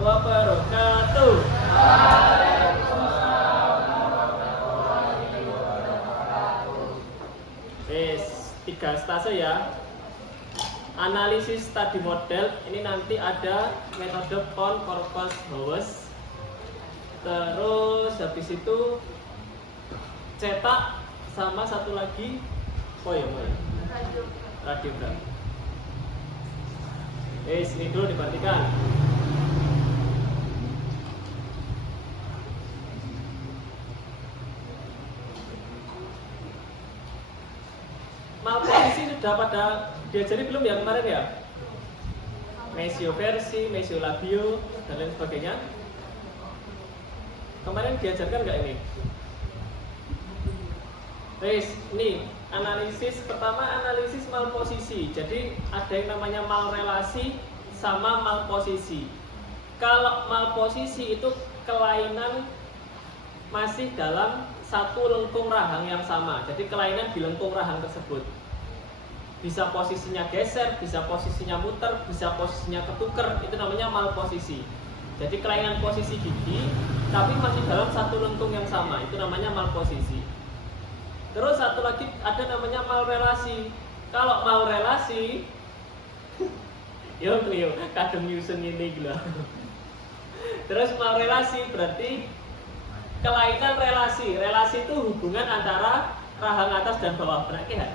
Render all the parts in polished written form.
wabarakatuh. Tiga stase ya. Analisis study model ini nanti ada metode con, corpus, Howes. Terus habis itu cetak sama satu lagi radiogram. Sini dulu diperhatikan. Malposisi sudah pada diajari belum ya kemarin ya? Mesioversi, mesiolabio, dan lain sebagainya. Kemarin diajarkan nggak ini? Ini analisis pertama, analisis malposisi. Jadi ada yang namanya malrelasi sama malposisi. Kalau malposisi itu kelainan masih dalam satu lengkung rahang yang sama. Jadi kelainan di lengkung rahang tersebut. Bisa posisinya geser, bisa posisinya muter, bisa posisinya ketuker. Itu namanya malposisi. Jadi kelainan posisi gigi tapi masih dalam satu lengkung yang sama. Itu namanya malposisi. Terus satu lagi ada namanya malrelasi. Kalau malrelasi yo kadang nyusun ini gila. Terus malrelasi berarti kelainan relasi. Relasi itu hubungan antara rahang atas dan bawah. Benar ya?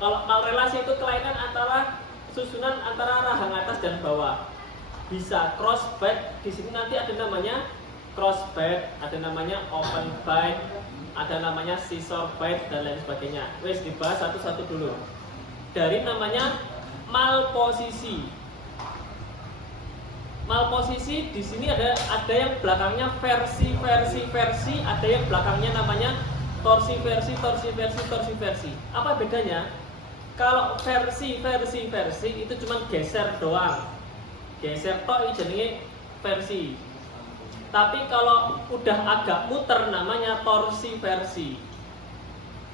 Kalau malrelasi itu kelainan antara susunan antara rahang atas dan bawah. Bisa cross bite. Di sini nanti ada namanya cross bite, ada namanya open bite, ada namanya scissor bite dan lain sebagainya. Wes dibahas satu-satu dulu. Dari namanya malposisi. Malposisi di sini ada yang belakangnya versi, ada yang belakangnya namanya torsi versi. Apa bedanya? Kalau versi itu cuma geser doang. Geser tok jenenge versi. Tapi kalau udah agak muter namanya torsi versi.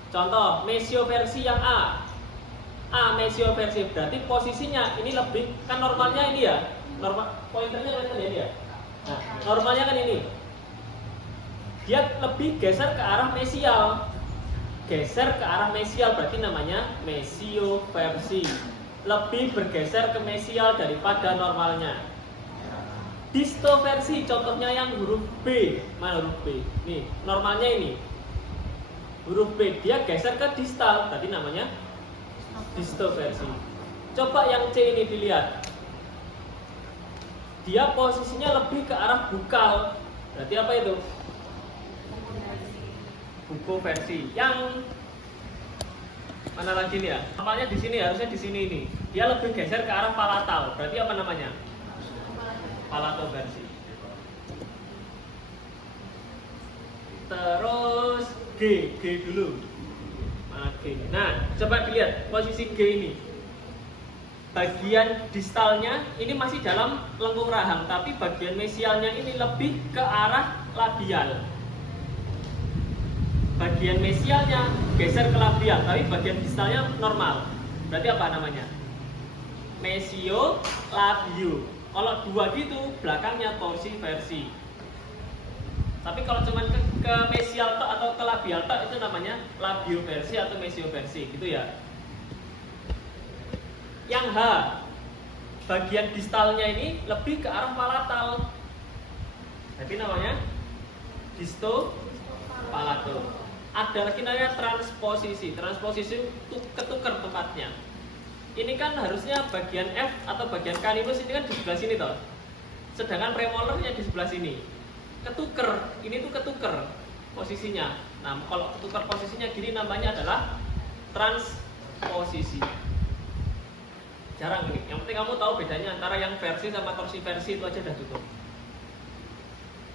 Contoh, mesioversi yang A. Mesioversi berarti posisinya ini lebih, kan normalnya ini ya. Normal pointernya kan ini ya. Nah, normalnya kan ini. Dia lebih geser ke arah mesial. Geser ke arah mesial berarti namanya mesioversi. Lebih bergeser ke mesial daripada normalnya. Distoversi contohnya yang huruf B. Mana huruf B? Nih, normalnya ini. Huruf B dia geser ke distal, berarti namanya distoversi. Coba yang C ini dilihat. Dia posisinya lebih ke arah bukal. Berarti apa itu? Bukoversi. Yang mana lagi nih ya? Normalnya di sini, harusnya di sini ini. Dia lebih geser ke arah palatal. Berarti apa namanya? Palatoversi. Terus G dulu. Nah, coba dilihat posisi G ini. Bagian distalnya ini masih dalam lengkung rahang, tapi bagian mesialnya ini lebih ke arah labial. Bagian mesialnya geser ke labial, tapi bagian distalnya normal. Berarti apa namanya? Mesiolabio. Kalau dua gitu, belakangnya torsi versi. Tapi kalau cuma ke mesial tok atau ke labial tok itu namanya labioversi atau mesioversi, gitu ya. Yang H, bagian distalnya ini lebih ke arah palatal. Jadi namanya distopalato. Ada lagi namanya transposisi. Transposisi itu ketukar tempatnya. Ini kan harusnya bagian F atau bagian caninus ini kan di sebelah sini toh. Sedangkan premolarnya di sebelah sini. Ketuker, ini tuh ketuker posisinya. Nah, kalau ketukar posisinya gini namanya adalah transposisi. Jarang ini. Yang penting kamu tahu bedanya antara yang versi sama torsi versi, itu aja udah cukup.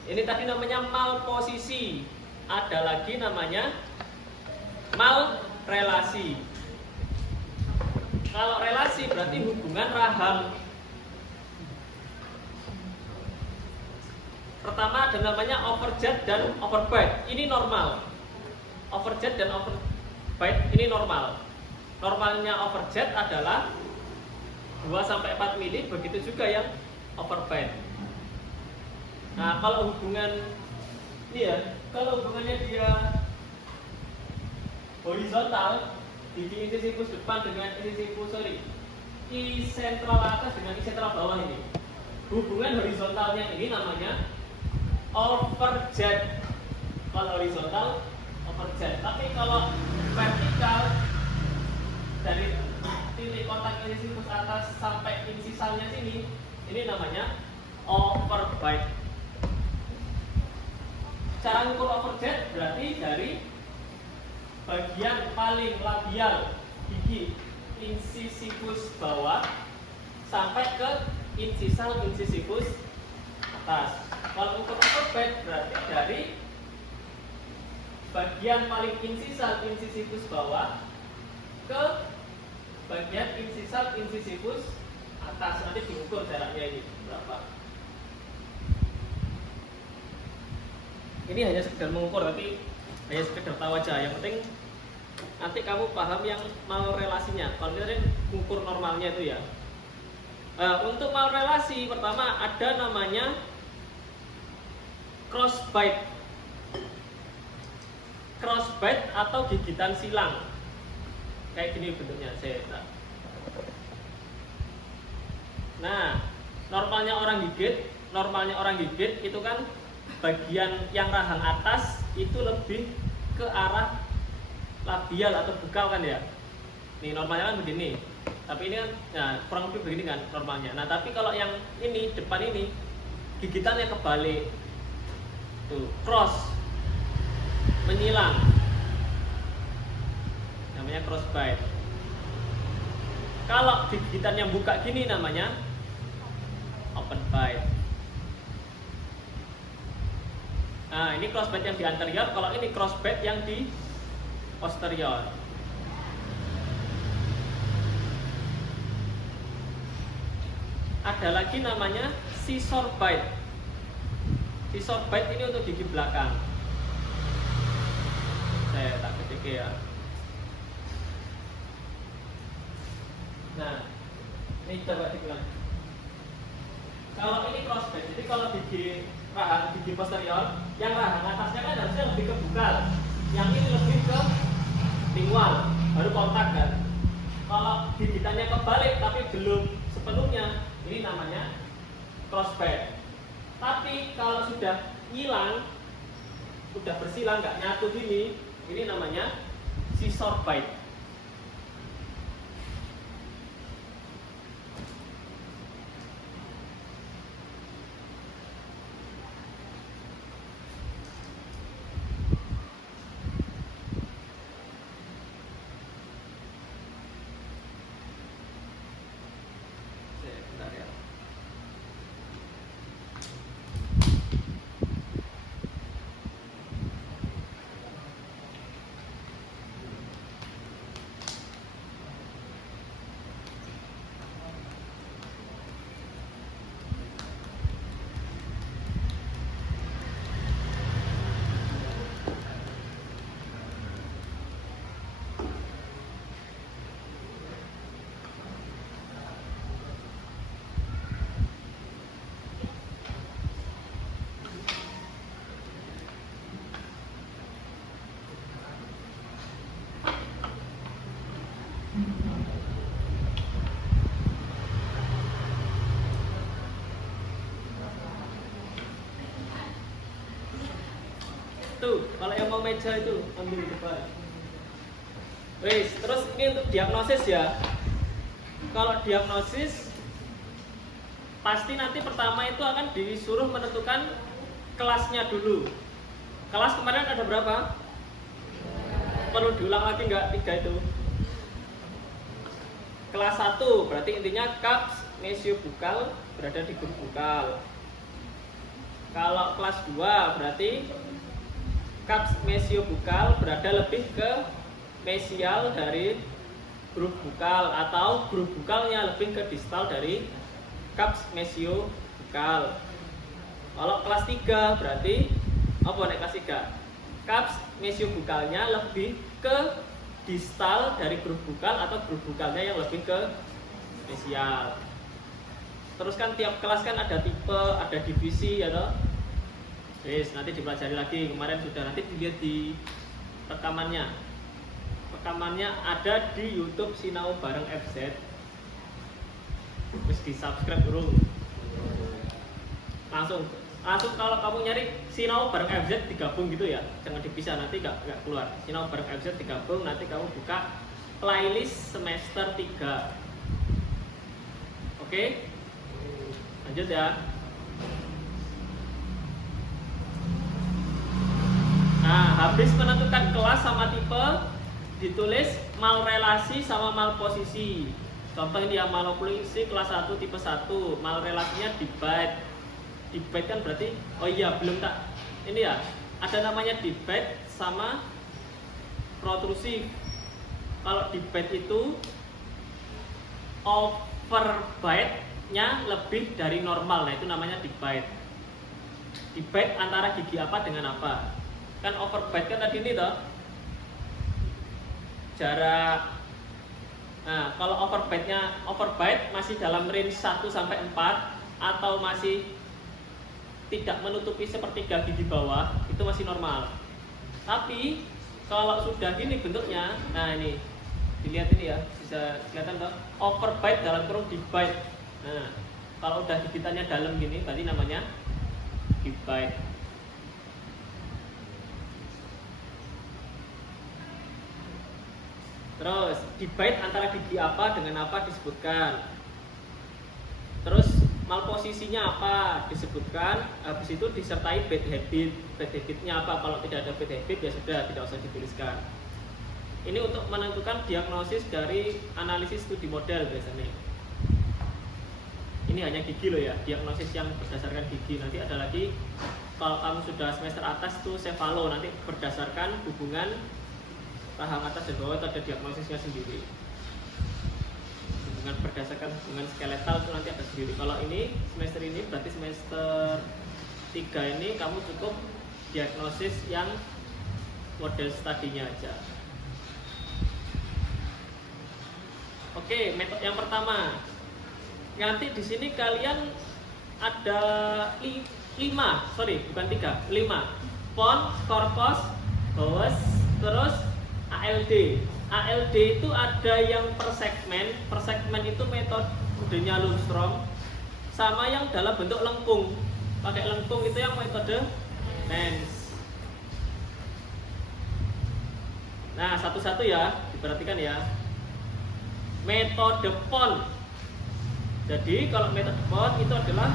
Ini tadi namanya malposisi. Ada lagi namanya malrelasi. Kalau relasi berarti hubungan rahang. Pertama ada namanya overjet dan overbite. Ini normal. Overjet dan overbite ini normal. Normalnya overjet adalah 2 sampai 4 mili, begitu juga yang overbite. Nah, kalau hubungan ini ya, kalau hubungannya dia horizontal, di sifus depan dengan I sentral atas dengan I sentral bawah ini. Hubungan horizontalnya ini namanya overjet. Kalau horizontal overjet. Tapi kalau vertikal dari titik kontak isi sifus atas sampai insisalnya sini, ini namanya overbite. Cara ukur overjet berarti dari bagian paling labial gigi incisivus bawah sampai ke incisivus atas. Kalau ukur overbite berarti dari bagian paling incisivus bawah ke bagian incisivus atas. Nanti diukur jaraknya ini berapa. Ini hanya sekedar mengukur, tapi hanya sekedar tahu aja. Yang penting nanti kamu paham yang mal relasinya. Kalau kita mengukur normalnya itu ya. Untuk mal relasi pertama ada namanya crossbite. Crossbite atau gigitan silang. Kayak gini bentuknya, saya. Nah, normalnya orang gigit itu kan bagian yang rahang atas itu lebih ke arah labial atau bukal kan ya. Nih normalnya kan begini. Tapi ini kan ya, kurang lebih begini kan normalnya. Nah, tapi kalau yang ini depan ini gigitannya kebalik. Tuh, cross. Menyilang. Namanya crossbite. Kalau gigitan yang buka gini namanya open bite. Nah, ini crossbite yang di anterior, kalau ini crossbite yang di posterior. Ada lagi namanya scissor bite. Scissor bite ini untuk gigi belakang. Saya tak ketik ya. Nah, ini coba diulang. Kalau ini crossbite, jadi kalau gigi rahang gigi posterior, yang rahang atasnya kan harusnya lebih ke bukal, yang ini lebih ke lingual, baru kontak kan. Kalau gigitannya kebalik tapi belum sepenuhnya, ini namanya crossbite. Tapi kalau sudah hilang, sudah bersilang nggak nyatu gini, ini namanya scissor bite. Tuh, kalau yang mau meja itu ambil di depan. Wes, terus ini untuk diagnosis ya. Kalau diagnosis pasti nanti pertama itu akan disuruh menentukan kelasnya dulu. Kelas kemarin ada berapa? Perlu diulang lagi nggak 3 itu? Kelas 1 berarti intinya caps mesiobukal berada di grup bukal. Kalau kelas 2 berarti caps mesiobukal berada lebih ke mesial dari grup bukal, atau grup bukalnya lebih ke distal dari caps mesiobukal. Kalau kelas 3 berarti apa nih kelas 3? Caps mesiobukalnya lebih ke distal dari grup bukal, atau grup bukalnya yang lebih ke spesial. Terus kan tiap kelas kan ada tipe, ada divisi ya toh. Yes, nanti dipelajari lagi. Kemarin sudah, nanti dilihat di rekamannya. Rekamannya ada di YouTube Sinau Bareng FZ. Terus di subscribe dulu. Langsung kalau kamu nyari Sinau Bareng FZ digabung gitu ya, jangan dipisah, nanti nggak keluar. Sinau Bareng FZ digabung, nanti kamu buka playlist semester 3. Oke? Lanjut ya. Nah, habis menentukan kelas sama tipe, ditulis mal relasi sama mal posisi. Contoh ini ya, mal posisi kelas 1 tipe 1, mal relasinya divide. Divide kan berarti, oh iya belum tak, ini ya, ada namanya divide sama protrusive. Kalau divide itu overbite-nya lebih dari normal, nah itu namanya divide. Divide antara gigi apa dengan apa? Kan overbite kan tadi ini toh jarak. Nah, kalau overbite masih dalam range 1 sampai 4 atau masih tidak menutupi sepertiga gigi bawah, itu masih normal. Tapi kalau sudah gini bentuknya, nah ini dilihat ini ya, bisa kelihatan toh overbite dalam kurung divide. Nah, kalau udah gigitannya dalam gini berarti namanya divide. Terus divide antara gigi apa dengan apa disebutkan. Terus mal posisinya apa disebutkan. Habis itu disertai bad habit. Bad habitnya apa? Kalau tidak ada bad habit ya sudah, tidak usah dituliskan. Ini untuk menentukan diagnosis dari analisis studi model biasanya. Ini hanya gigi loh ya, diagnosis yang berdasarkan gigi. Nanti ada lagi kalau kamu sudah semester atas tuh cefalo, nanti berdasarkan hubungan rahang atas dan bawah itu ada diagnosisnya sendiri. Hubungan berdasarkan hubungan skeletal itu nanti ada sendiri. Kalau ini semester ini berarti semester 3 ini kamu cukup diagnosis yang model studinya aja. Oke, metode yang pertama. Nanti di sini kalian ada 5 pon, korpos, bawes, terus ALD. ALD itu ada yang per segmen itu metodenya Lundstrom, sama yang dalam bentuk lengkung. Pakai lengkung itu yang metode Lenz. Nah, satu-satu ya, diperhatikan ya. Metode pon. Jadi kalau metode pon itu adalah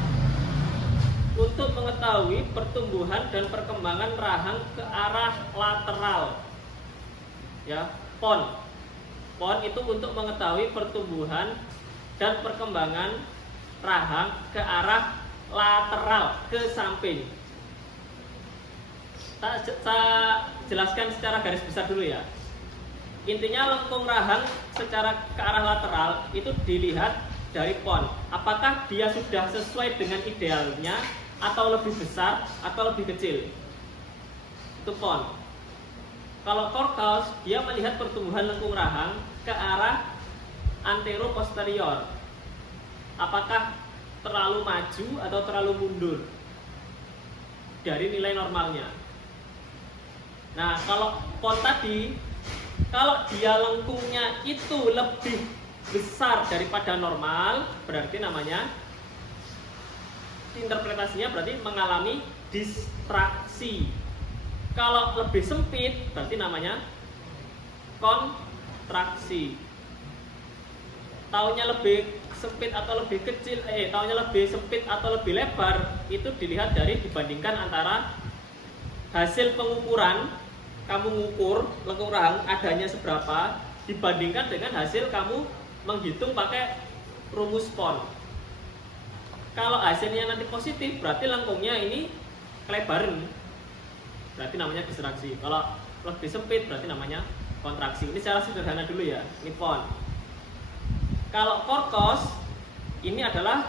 untuk mengetahui pertumbuhan dan perkembangan rahang ke arah lateral. Ya, pon itu untuk mengetahui pertumbuhan dan perkembangan rahang ke arah lateral, ke samping. Saya jelaskan secara garis besar dulu ya. Intinya lengkung rahang secara ke arah lateral itu dilihat dari pon. Apakah dia sudah sesuai dengan idealnya atau lebih besar atau lebih kecil? Itu pon. Kalau Korkaus, dia melihat pertumbuhan lengkung rahang ke arah antero-posterior. Apakah terlalu maju atau terlalu mundur dari nilai normalnya. Nah, kalau pon tadi, kalau dia lengkungnya itu lebih besar daripada normal, berarti namanya, interpretasinya berarti mengalami distraksi. Kalau lebih sempit, berarti namanya kontraksi. Taunya lebih sempit atau lebih kecil, taunya lebih sempit atau lebih lebar, itu dilihat dari dibandingkan antara hasil pengukuran, kamu ngukur lengkung rahang adanya seberapa, dibandingkan dengan hasil kamu menghitung pakai rumus pon. Kalau hasilnya nanti positif, berarti lengkungnya ini kelebaran, berarti namanya distraksi. Kalau lebih sempit berarti namanya kontraksi. Ini secara sederhana dulu ya, ini pon. Kalau Korkos, ini adalah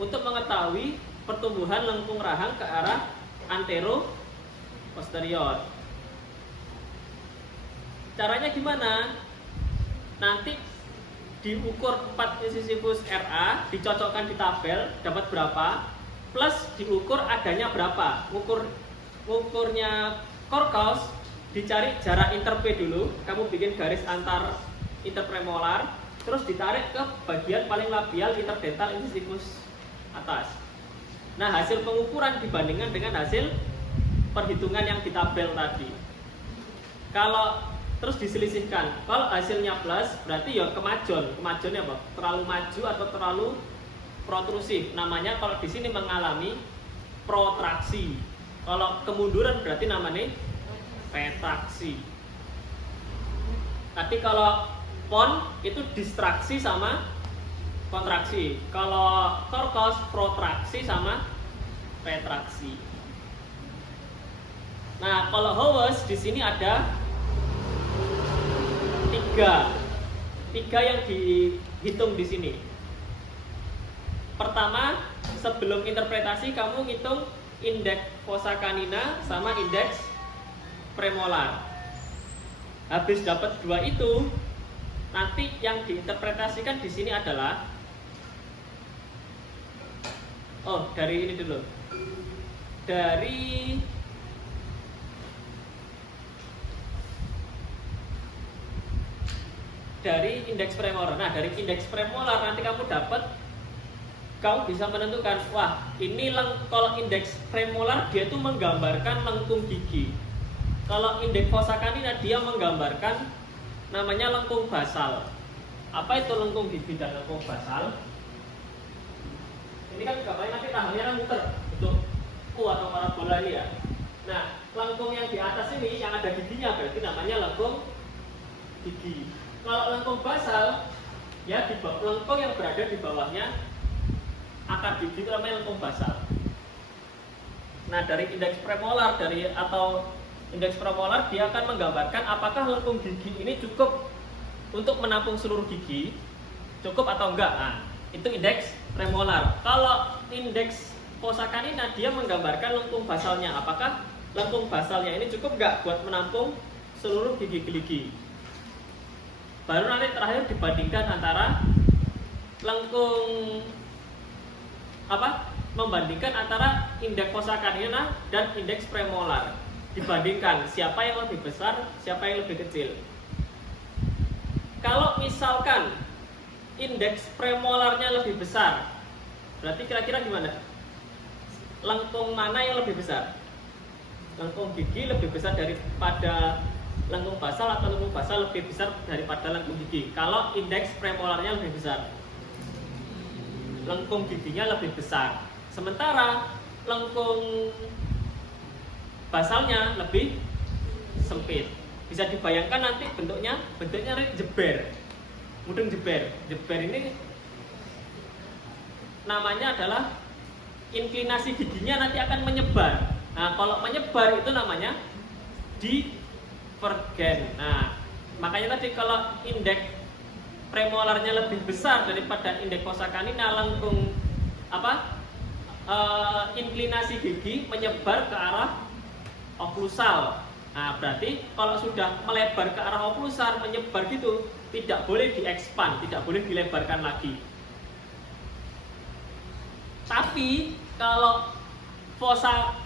untuk mengetahui pertumbuhan lengkung rahang ke arah antero posterior. Caranya gimana? Nanti diukur 4 incisivus RA, dicocokkan di tabel dapat berapa, plus diukur adanya berapa. Ukurnya korkos, dicari jarak inter P dulu, kamu bikin garis antar interpremolar, terus ditarik ke bagian paling labial interdental incisivus atas. Nah, hasil pengukuran dibandingkan dengan hasil perhitungan yang di tabel tadi. Kalau terus diselisihkan, kalau hasilnya plus berarti ya kemajon. Kemajonnya apa? Terlalu maju atau terlalu protrusif. Namanya kalau di sini mengalami protraksi. Kalau kemunduran berarti namanya retraksi. Tapi kalau pon itu distraksi sama kontraksi. Kalau korkos protraksi sama retraksi. Nah, kalau Howes di sini ada tiga yang dihitung di sini. Pertama, sebelum interpretasi kamu ngitung indeks fossa canina sama indeks premolar. Habis dapat 2 itu, nanti yang diinterpretasikan di sini adalah dari ini dulu. Dari indeks premolar. Nah, dari indeks premolar nanti kamu bisa menentukan, wah, ini kalau indeks premolar dia itu menggambarkan lengkung gigi. Kalau indeks fossa canina dia menggambarkan namanya lengkung basal. Apa itu lengkung gigi dan lengkung basal? Ini kan gambarnya nanti tahannya kan muter bentuk U atau parabola ini ya. Nah, lengkung yang di atas ini yang ada giginya berarti namanya lengkung gigi. Kalau lengkung basal, ya lengkung yang berada di bawahnya akar gigi itu namanya lengkung basal. Nah, dari indeks premolar atau indeks premolar dia akan menggambarkan apakah lengkung gigi ini cukup untuk menampung seluruh gigi, cukup atau enggak. Nah, itu indeks premolar. Kalau indeks fossa canina dia menggambarkan lengkung basalnya, apakah lengkung basalnya ini cukup enggak buat menampung seluruh gigi-gigi. Baru nanti terakhir dibandingkan antara membandingkan antara indeks fossa canina dan indeks premolar. Dibandingkan siapa yang lebih besar, siapa yang lebih kecil. Kalau misalkan indeks premolarnya lebih besar, berarti kira-kira gimana? Lengkung mana yang lebih besar? Lengkung gigi lebih besar daripada lengkung basal atau lengkung basal lebih besar daripada lengkung gigi? Kalau indeks premolarnya lebih besar, lengkung giginya lebih besar. Sementara lengkung basalnya lebih sempit. Bisa dibayangkan nanti bentuknya jeber. Mudeng jeber. Jeber ini namanya adalah inklinasi giginya nanti akan menyebar. Nah, kalau menyebar itu namanya divergen. Nah, makanya tadi kalau indeks premolarnya lebih besar daripada indeks fossa canina, lengkung inklinasi gigi menyebar ke arah oklusal. Nah, berarti kalau sudah melebar ke arah oklusal, menyebar gitu, tidak boleh diekspan, tidak boleh dilebarkan lagi. Tapi kalau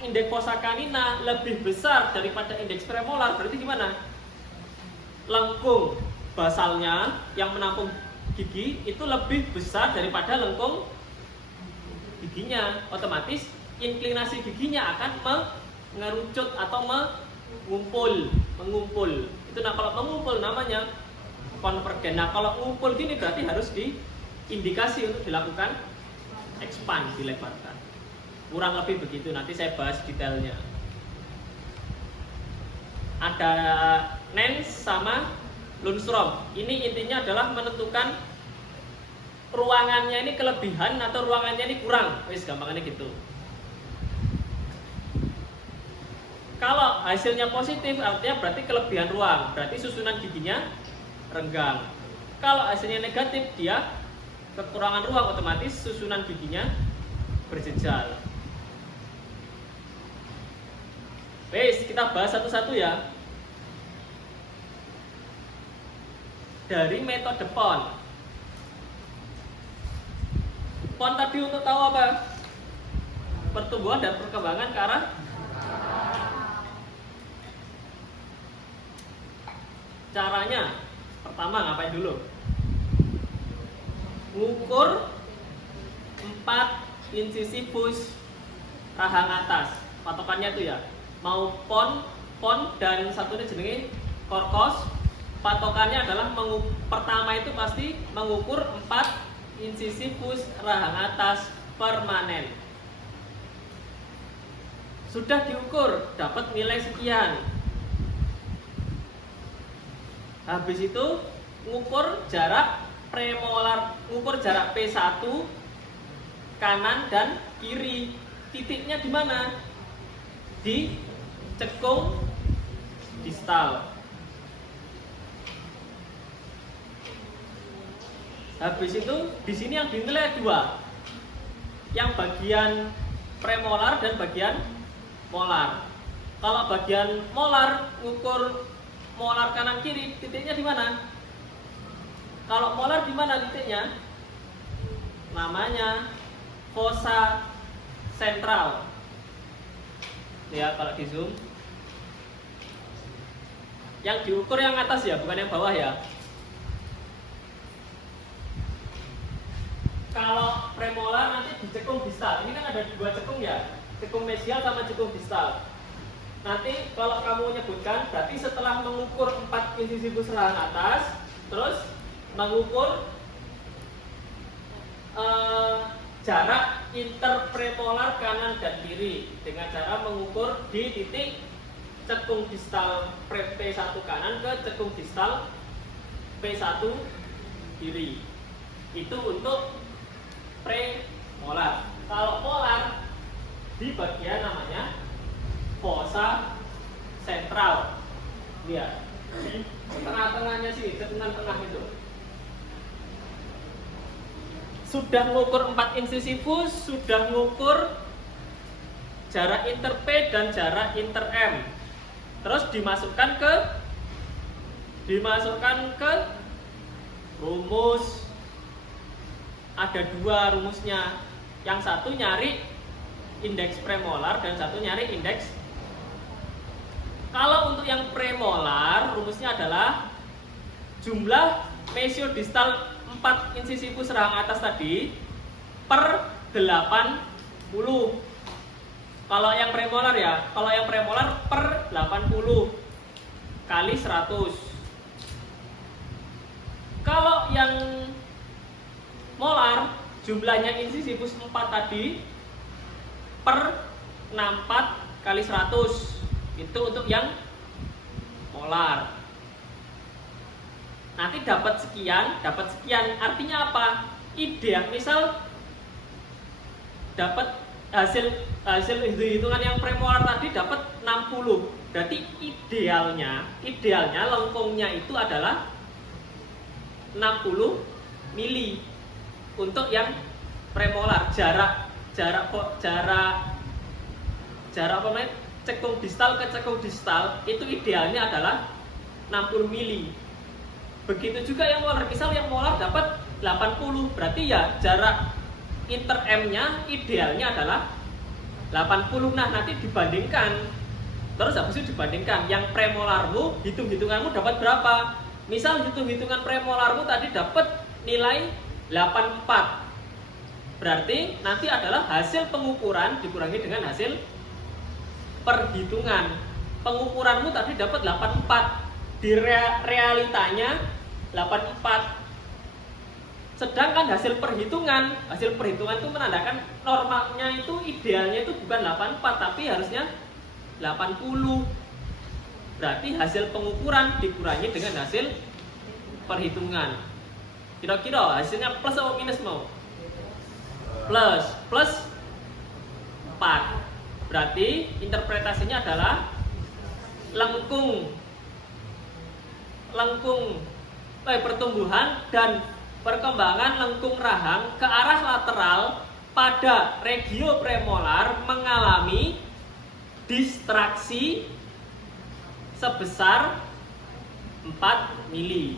indeks fossa canina lebih besar daripada indeks premolar, berarti gimana? Lengkung basalnya yang menampung gigi itu lebih besar daripada lengkung giginya. Otomatis inklinasi giginya akan mengerucut atau mengumpul. Itu kalau mengumpul namanya konvergen. Nah, kalau mengumpul gini berarti harus diindikasi untuk dilakukan expand, dilebarkan. Kurang lebih begitu, nanti saya bahas detailnya. Ada Nance sama Lundstrom. Ini intinya adalah menentukan ruangannya ini kelebihan atau ruangannya ini kurang. Wis gampangannya gitu. Kalau hasilnya positif artinya berarti kelebihan ruang, berarti susunan giginya renggang. Kalau hasilnya negatif dia kekurangan ruang, otomatis susunan giginya berjejal. Wes, kita bahas satu-satu ya. Dari metode PON. PON tadi untuk tahu apa? Pertumbuhan dan perkembangan ke arah caranya. Pertama ngapain dulu? Ngukur 4 insisi pus rahang atas. Patokannya itu ya, mau PON dan satunya jenenge korkos. Patokannya adalah pertama itu pasti mengukur 4 insisi pus rahang atas permanen. Sudah diukur, dapat nilai sekian. Habis itu ngukur jarak premolar, ngukur jarak P1 kanan dan kiri. Titiknya di mana? Di cekung distal. Habis itu di sini yang dinilai 2. Yang bagian premolar dan bagian molar. Kalau bagian molar ngukur molar kanan kiri, titiknya di mana? Kalau molar di mana titiknya? Namanya fossa sentral. Ya, kalau di zoom. Yang diukur yang atas ya, bukan yang bawah ya. Kalau premolar nanti di cekung distal. Ini kan ada 2 cekung ya, cekung mesial sama cekung distal. Nanti kalau kamu menyebutkan, berarti setelah mengukur 4 insisi pus rahang atas, terus mengukur jarak interpremolar kanan dan kiri dengan cara mengukur di titik cekung distal P1 kanan ke cekung distal P1 kiri. Itu untuk premolar. Kalau molar di bagian namanya fossa sentral. Lihat di tengah-tengahnya sini, cekungan tengah itu. Sudah mengukur 4 insisi pus, sudah mengukur jarak inter P dan jarak inter M. Terus dimasukkan ke rumus. Ada 2 rumusnya. Yang satu nyari indeks premolar dan satu nyari indeks. Kalau untuk yang premolar rumusnya adalah jumlah mesiodistal 4 insisi pus rahang atas tadi per 80. Kalau yang premolar ya, kalau yang premolar per 80 kali 100. Kalau yang molar jumlahnya insisi pus 4 tadi per 64 kali 100. Itu untuk yang molar. Nanti dapat sekian. Artinya apa? Ideal, misal dapat hasil hitungan yang premolar tadi dapat 60. Berarti idealnya lengkungnya itu adalah 60 mili. Untuk yang premolar jarak apa namanya, cekung distal ke cekung distal itu idealnya adalah 60 mili. Begitu juga yang molar, misal yang molar dapat 80, berarti ya jarak inter M-nya idealnya adalah 80. Nah, nanti dibandingkan. Terus habis itu dibandingkan yang premolarmu, hitung-hitunganmu dapat berapa? Misal hitung-hitungan premolarmu tadi dapat nilai 84. Berarti nanti adalah hasil pengukuran dikurangi dengan hasil perhitungan. Pengukuranmu tadi dapat 84. Di realitanya 84. Sedangkan hasil perhitungan itu menandakan normalnya itu idealnya itu bukan 84 tapi harusnya 80. Berarti hasil pengukuran dikurangi dengan hasil perhitungan. Kira-kira hasilnya plus atau minus mau? Plus 4. Berarti interpretasinya adalah pertumbuhan dan perkembangan lengkung rahang ke arah lateral pada regio premolar mengalami distraksi sebesar 4 mili.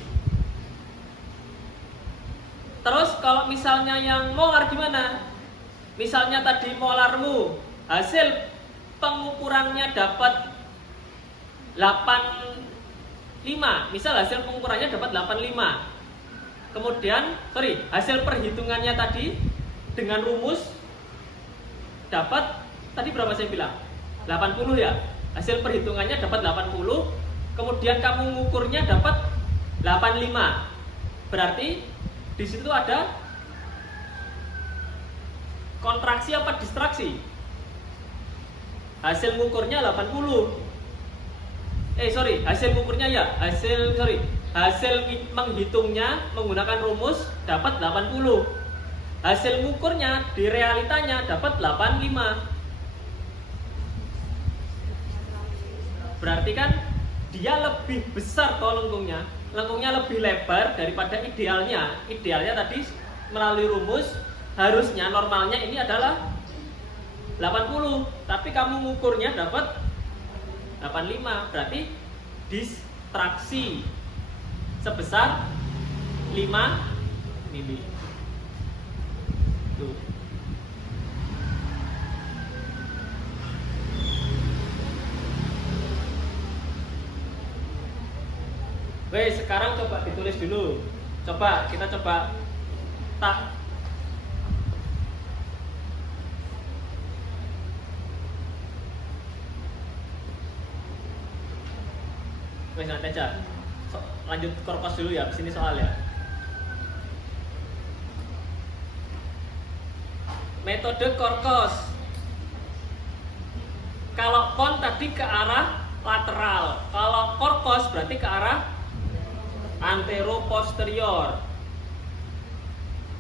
Terus kalau misalnya yang molar gimana? Misalnya tadi molarmu hasil pengukurannya dapat 85, misal hasil pengukurannya dapat 85. Kemudian, hasil perhitungannya tadi dengan rumus dapat tadi berapa saya bilang? 80 ya. Hasil perhitungannya dapat 80, kemudian kamu ngukurnya dapat 85. Berarti di situ ada kontraksi apa distraksi? Hasil ngukurnya 80. Hasil ngukurnya ya, hasil menghitungnya menggunakan rumus dapat 80. Hasil ngukurnya di realitanya dapat 85. Berarti kan dia lebih besar toh lengkungnya lebih lebar daripada idealnya. Idealnya tadi melalui rumus harusnya normalnya ini adalah 80, tapi kamu ngukurnya dapat 85. Berarti distraksi sebesar 5 mili. Tuh. Oke, sekarang coba ditulis dulu. Kita coba tak. Wes nanti aja. Lanjut korpos dulu ya, kesini soal ya. Metode korkos. Kalau kon tadi ke arah lateral, kalau korkos berarti ke arah antero-posterior.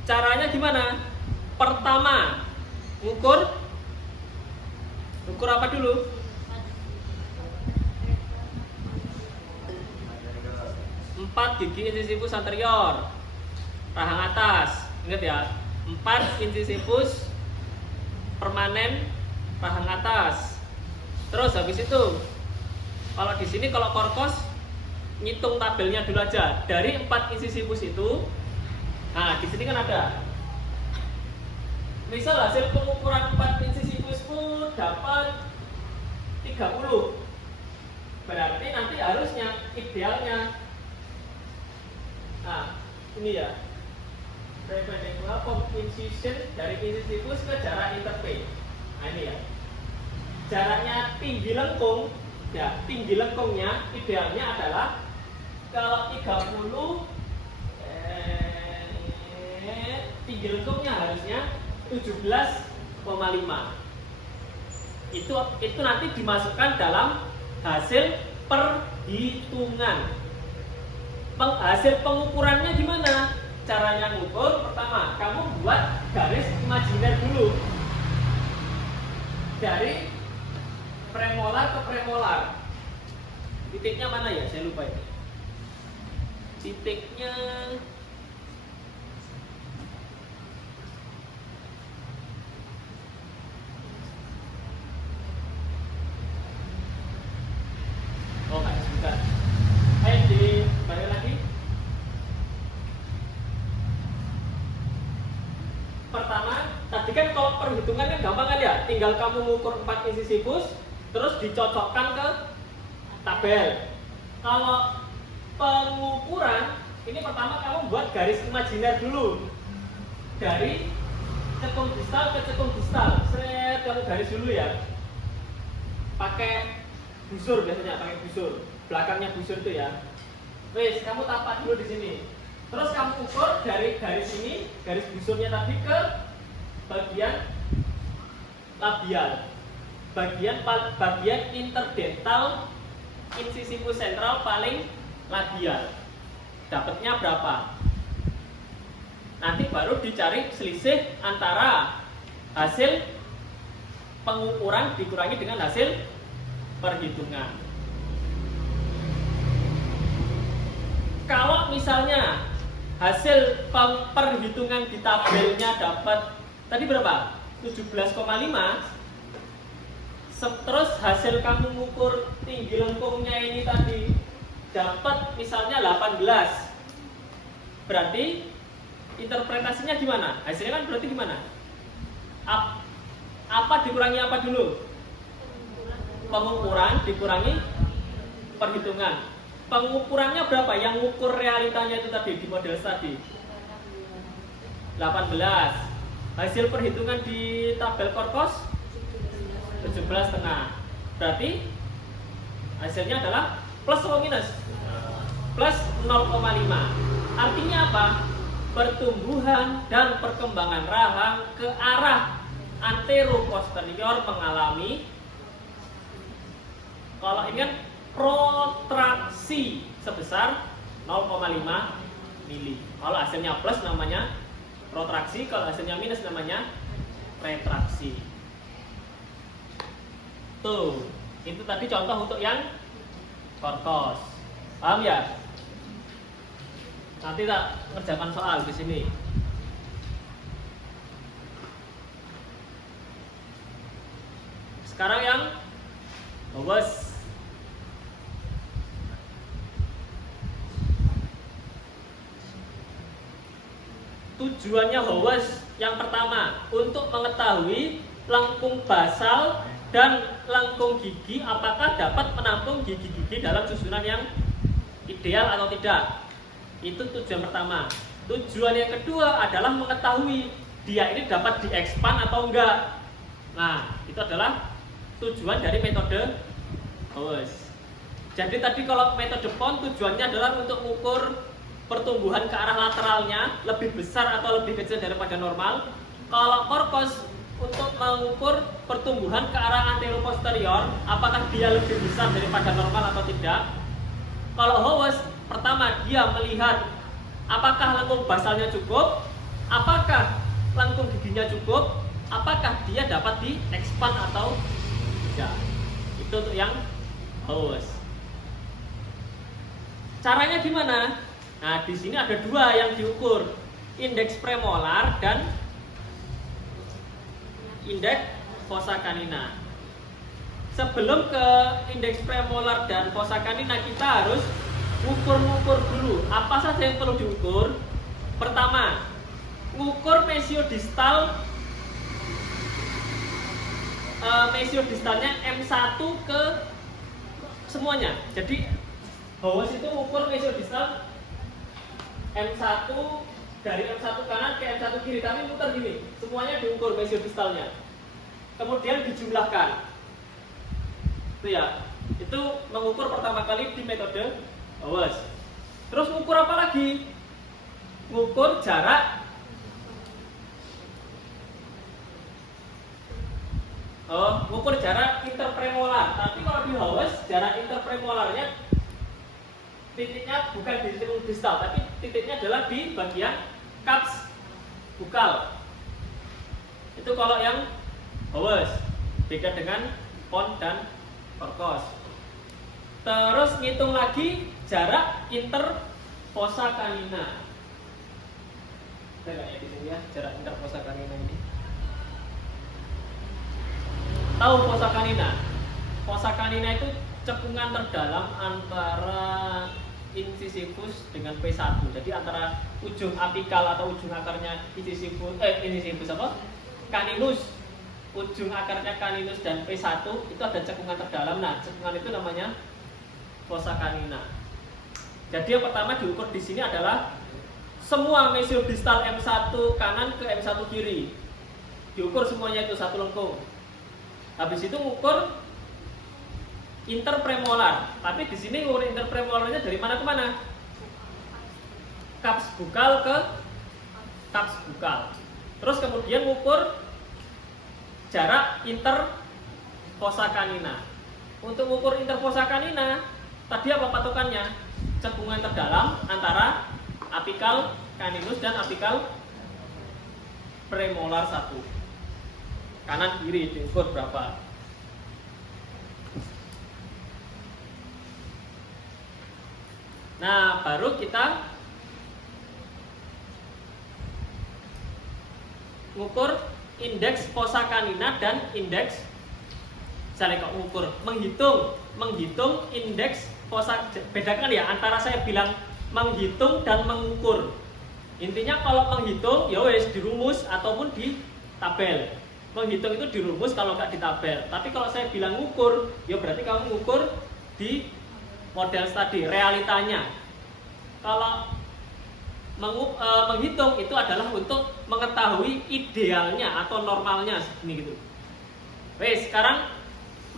Caranya gimana? Pertama, ngukur apa dulu? Empat gigi incisivus anterior, rahang atas. Ingat ya, 4 incisivus permanen rahang atas. Terus habis itu, kalau di sini kalau korkos ngitung tabelnya dulu aja. Dari 4 incisivus itu, nah di sini kan ada. Misal hasil pengukuran 4 incisivusku dapat 30. Berarti nanti harusnya idealnya, nah ini ya, perpendicular of incision dari incisivus ke jarak interface. Nah ini ya, jaraknya tinggi lengkung. Ya, tinggi lengkungnya idealnya adalah kalau 30, tinggi lengkungnya harusnya 17,5. Itu nanti dimasukkan dalam hasil perhitungan. Hasil pengukurannya gimana? Caranya ngukur, pertama kamu buat garis imajiner dulu dari premolar ke premolar. Titiknya mana ya? Saya lupa ini. Titiknya nggak disebutkan. Balik lagi. Pertama, tadi kan kalau perhitungan kan gampang kan ya, tinggal kamu ngukur 4 incisivus, terus dicocokkan ke tabel. Kalau pengukuran, ini pertama kamu buat garis imajiner dulu dari cekung distal ke cekung distal. Seret, kamu garis dulu ya. Pakai busur biasanya, pakai busur. Belakangnya busur itu ya. Wes, kamu tapak dulu di sini. Terus kamu ukur dari garis ini, garis busurnya tadi ke bagian labial. Bagian interdental incisivus sentral paling labial. Dapatnya berapa? Nanti baru dicari selisih antara hasil pengukuran dikurangi dengan hasil perhitungan. Kalau misalnya hasil perhitungan di tabelnya dapat tadi berapa? 17,5. Terus hasil kamu mengukur tinggi lengkungnya ini tadi dapat misalnya 18. Berarti interpretasinya gimana? Hasilnya kan berarti gimana? Apa dikurangi apa dulu? Pengukuran dikurangi perhitungan. Pengukurannya berapa? Yang ngukur realitanya itu tadi di model tadi 18. Hasil perhitungan di tabel Korkos 17,5. Berarti hasilnya adalah plus atau minus? Plus 0,5. Artinya apa? Pertumbuhan dan perkembangan rahang ke arah anteroposterior mengalami, kalau ini kan protraksi sebesar 0,5 mili. Kalau hasilnya plus namanya protraksi, kalau hasilnya minus namanya retraksi. Tuh, itu tadi contoh untuk yang Korkos. Paham ya? Nanti tak kerjakan soal di sini. Sekarang yang Howes. Tujuannya Howes yang pertama untuk mengetahui lengkung basal dan lengkung gigi apakah dapat menampung gigi-gigi dalam susunan yang ideal atau tidak. Itu tujuan pertama. Tujuan yang kedua adalah mengetahui dia ini dapat diekspan atau enggak. Nah, itu adalah tujuan dari metode Howes. Jadi tadi kalau metode Pond tujuannya adalah untuk mengukur pertumbuhan ke arah lateralnya lebih besar atau lebih kecil daripada normal. Kalau Korkos untuk mengukur pertumbuhan ke arah anteroposterior, apakah dia lebih besar daripada normal atau tidak. Kalau Howes, pertama dia melihat apakah lengkung basalnya cukup, apakah lengkung giginya cukup, apakah dia dapat diekspan atau tidak. Itu untuk yang Howes. Caranya gimana? Nah, di sini ada dua yang diukur, indeks premolar dan indeks fossa canina. Sebelum ke indeks premolar dan fossa canina, kita harus ukur-ukur dulu. Apa saja yang perlu diukur? Pertama, ukur mesiodistal, mesiodistalnya M1 ke semuanya. Jadi Howes itu ukur mesiodistal M1 dari M1 kanan ke M1 kiri, tapi muter gini, semuanya diukur mesiodistalnya. Kemudian dijumlahkan. Itu ya. Itu mengukur pertama kali di metode Howes. Terus ukur apa lagi? Ngukur jarak ngukur jarak interpremolar. Tapi kalau di Howes jarak interpremolarnya titiknya bukan di titik distal, tapi titiknya adalah di bagian caps bukal. Itu kalau yang Howes, beda dengan Pond dan Korkos. Terus ngitung lagi jarak interfossa canina. Saya lihat di sini ya, jarak interfossa canina ini. Tahu fossa canina? Fossa canina itu cekungan terdalam antara incisivus dengan P1. Jadi antara ujung apikal atau ujung akarnya incisivus apa? Caninus. Ujung akarnya caninus dan P1 itu ada cekungan terdalam. Nah, cekungan itu namanya fossa canina. Jadi yang pertama diukur di sini adalah semua mesiodistal M1 kanan ke M1 kiri. Diukur semuanya itu satu lengkung. Habis itu ukur interpremolar, tapi di sini ukur interpremolarnya dari mana ke mana? Caps bukal ke caps bukal. Terus kemudian ukur jarak interfossa canina. Untuk ukur interfossa canina, tadi apa patokannya? Cekungan terdalam antara apikal caninus dan apikal premolar 1. Kanan kiri diukur berapa? Nah, baru kita mengukur indeks fossa canina dan indeks, saya kok mengukur, menghitung indeks fossa. Bedakan ya antara saya bilang menghitung dan mengukur. Intinya kalau menghitung ya wes di rumus ataupun di tabel. Menghitung itu di rumus kalau nggak di tabel. Tapi kalau saya bilang ngukur, ya berarti kamu ngukur di model tadi, realitanya. Kalau menghitung itu adalah untuk mengetahui idealnya atau normalnya segini gitu. Wes, sekarang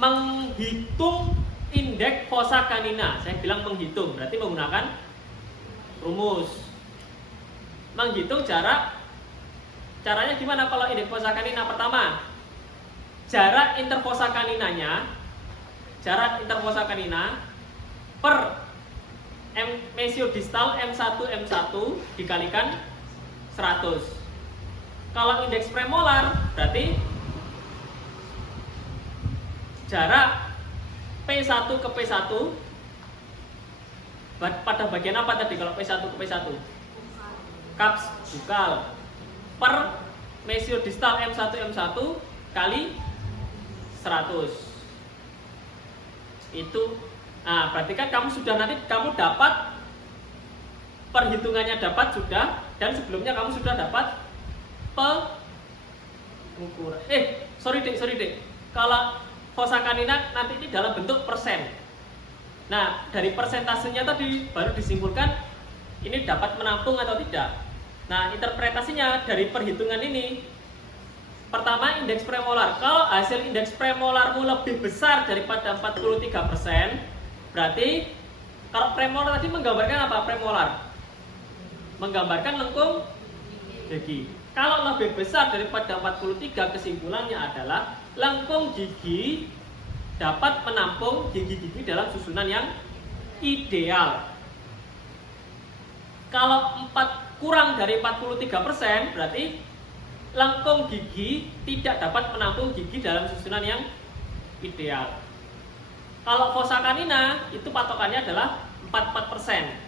menghitung indeks fossa canina. Saya bilang menghitung, berarti menggunakan rumus. Menghitung caranya gimana kalau indeks fossa canina? Pertama, jarak interfossa caninanya, jarak interfossa canina per mesiodistal M1 dikalikan 100. Kalau indeks premolar berarti jarak P1 ke P1 pada bagian apa tadi kalau P1 ke P1? Kaps bukal per mesiodistal M1 kali 100. Itu berarti kan kamu dapat perhitungannya dapat sudah, dan sebelumnya kamu sudah dapat pengukuran. Sorry dek. Kalau fossa canina nanti ini dalam bentuk persen. Nah, dari persentasenya tadi baru disimpulkan ini dapat menampung atau tidak. Nah, interpretasinya dari perhitungan ini, pertama indeks premolar. Kalau hasil indeks premolarmu lebih besar daripada 43%, berarti kalau premolar tadi menggambarkan apa? Premolar menggambarkan lengkung gigi. Kalau lebih besar daripada 43, kesimpulannya adalah lengkung gigi dapat menampung gigi-gigi dalam susunan yang ideal. Kalau kurang dari 43%, berarti lengkung gigi tidak dapat menampung gigi dalam susunan yang ideal. Kalau fossa canina itu patokannya adalah 44%.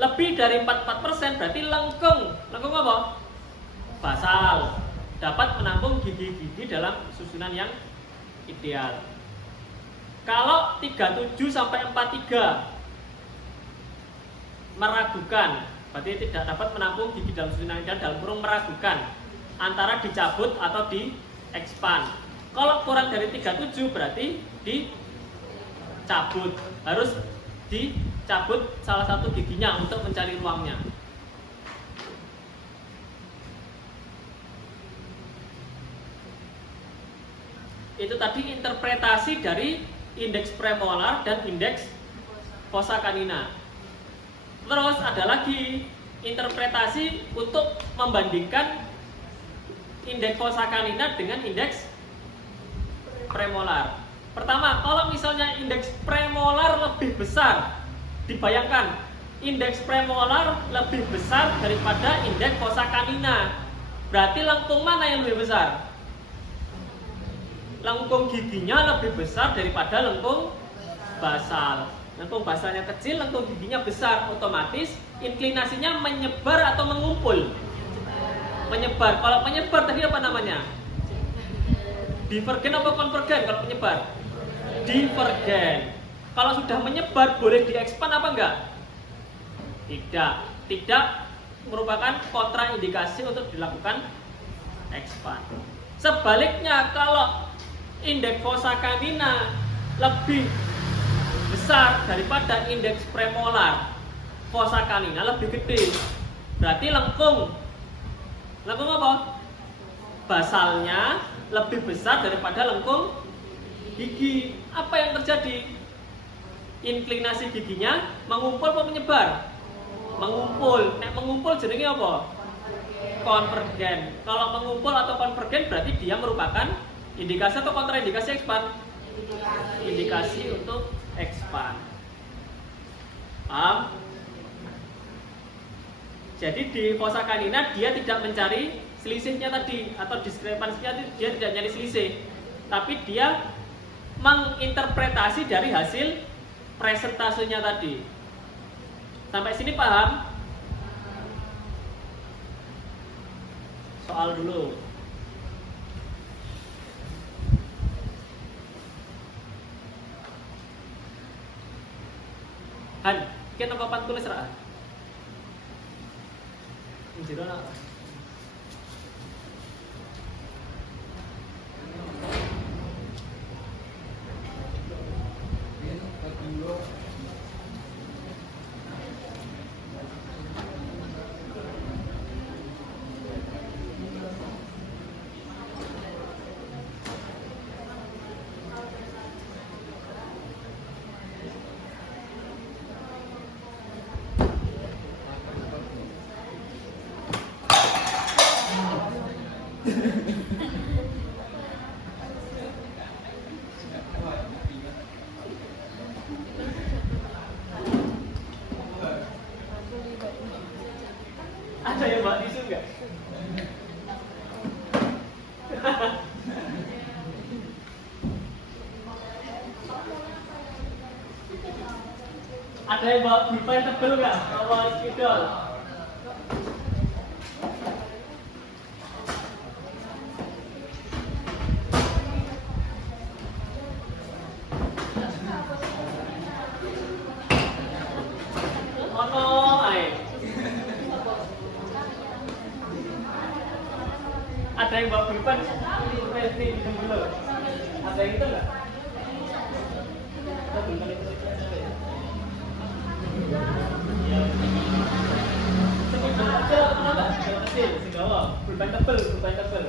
Lebih dari 44% berarti lengkung apa? Basal dapat menampung gigi-gigi dalam susunan yang ideal. Kalau 37 sampai 43 meragukan, berarti tidak dapat menampung gigi dalam susunan yang ideal, dalam kurung meragukan antara dicabut atau di-expand. Kalau kurang dari 37 berarti dicabut, harus dicabut salah satu giginya untuk mencari ruangnya. Itu tadi interpretasi dari indeks premolar dan indeks fossa canina. Terus ada lagi interpretasi untuk membandingkan indeks fossa canina dengan indeks premolar. Pertama, kalau misalnya indeks premolar lebih besar, dibayangkan indeks premolar lebih besar daripada indeks fossa canina. Berarti lengkung mana yang lebih besar? Lengkung giginya lebih besar daripada lengkung basal. Lengkung basalnya kecil, lengkung giginya besar, otomatis inklinasinya menyebar atau mengumpul? Menyebar. Kalau menyebar tadi apa namanya? Divergen apa konvergen kalau menyebar? Divergen. Kalau sudah menyebar boleh di-expand apa enggak? Tidak merupakan kontraindikasi untuk dilakukan expand. Sebaliknya kalau indeks fossa canina lebih besar daripada indeks premolar, fossa canina lebih gede, berarti lengkung apa? Basalnya lebih besar daripada lengkung gigi. Apa yang terjadi? Inklinasi giginya mengumpul atau menyebar? Mengumpul. Nek mengumpul jenenge apa? Konvergen. Kalau mengumpul atau konvergen berarti dia merupakan indikasi atau kontraindikasi expand? Indikasi untuk expand. Paham? Jadi di fossa canina dia tidak mencari selisihnya tadi atau diskrepansinya, dia tidak nyari selisih, tapi dia menginterpretasi dari hasil presentasenya tadi. Sampai sini paham? Soal dulu. Han, kita papan tulis ra? Jero nak. Ada yang bawa tisu nggak? Ada yang bawa pulpen tebel nggak? Bawa spidol. Ada yang bawa pulpen versi dulu. Ada yang itu nggak? Ada pulpen itu. Sepidol kecil apa enggak? Sepidol kecil, segawa. Pulpen tebel, pulpen tebel.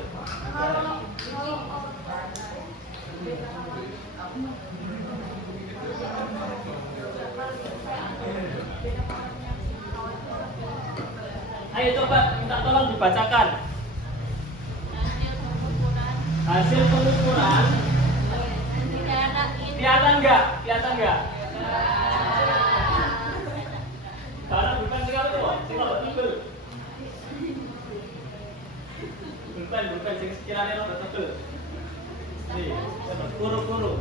Ayo coba minta tolong dibacakan. Hasil pengukuran kelihatan nggak? Kelihatan nggak? Karena bukan sekali tebel. Bukan sekiranya lo tebel. Nih, kuru-kuru.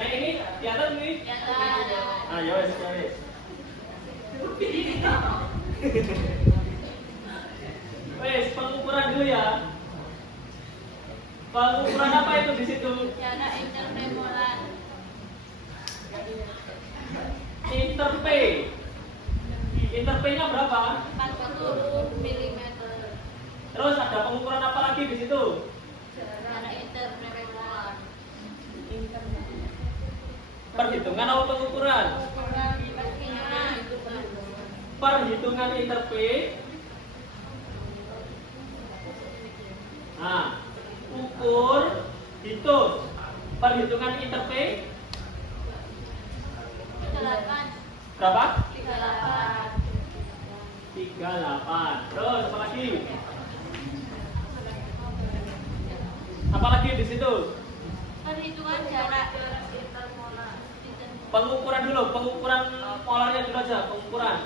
Nah ini kelihatan nih? Ah ya wes. Wes, pengukuran dulu ya. Pengukuran apa itu di situ? Interpe-nya berapa? 40 mm. Terus ada pengukuran apa lagi di situ? Perhitungan atau pengukuran? Perhitungan interpe. Nah, ukur, hitung. Perhitungan interpe 38. berapa? 38. 38. Terus apa lagi? Apa lagi di situ? Perhitungan jarak. Pengukuran dulu, pengukuran polarnya dulu aja, pengukuran.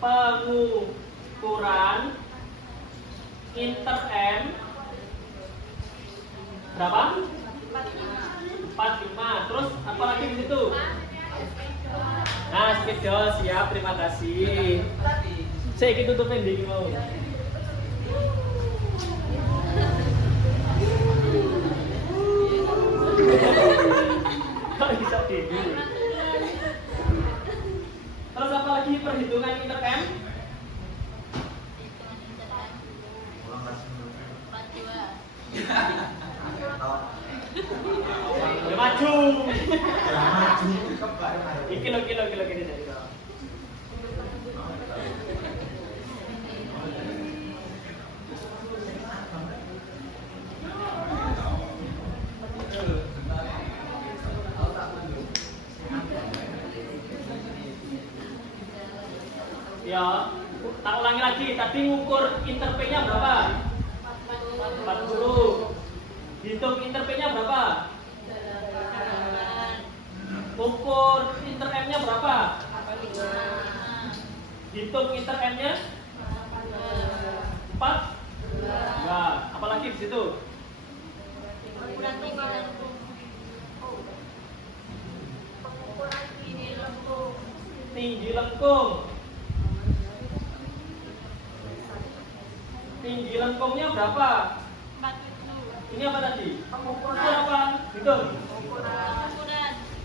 45. Pengukuran inter M berapa? 45. Terus apa lagi di situ? Nah, spidol siap, terima kasih. Saya ingin tutupin di mau. Kok bisa tidur? Terus apa lagi perhitungan inter M? 42. Ya maju. Kilo gini dari bawah. Ya, tak ulangi lagi. Tadi ngukur interpe-nya berapa? 40. Hitung interpe-nya berapa? Ukur inter M-nya berapa? Hitung inter M-nya 4. Enggak, apalagi di situ? Ukuran tinggi lengkung. Pengukuran tinggi lengkung. Tinggi lengkung. Tinggi lengkungnya berapa? 47. Ini apa tadi? Pengukuran. Ukur apa? Hitung. Pengukuran.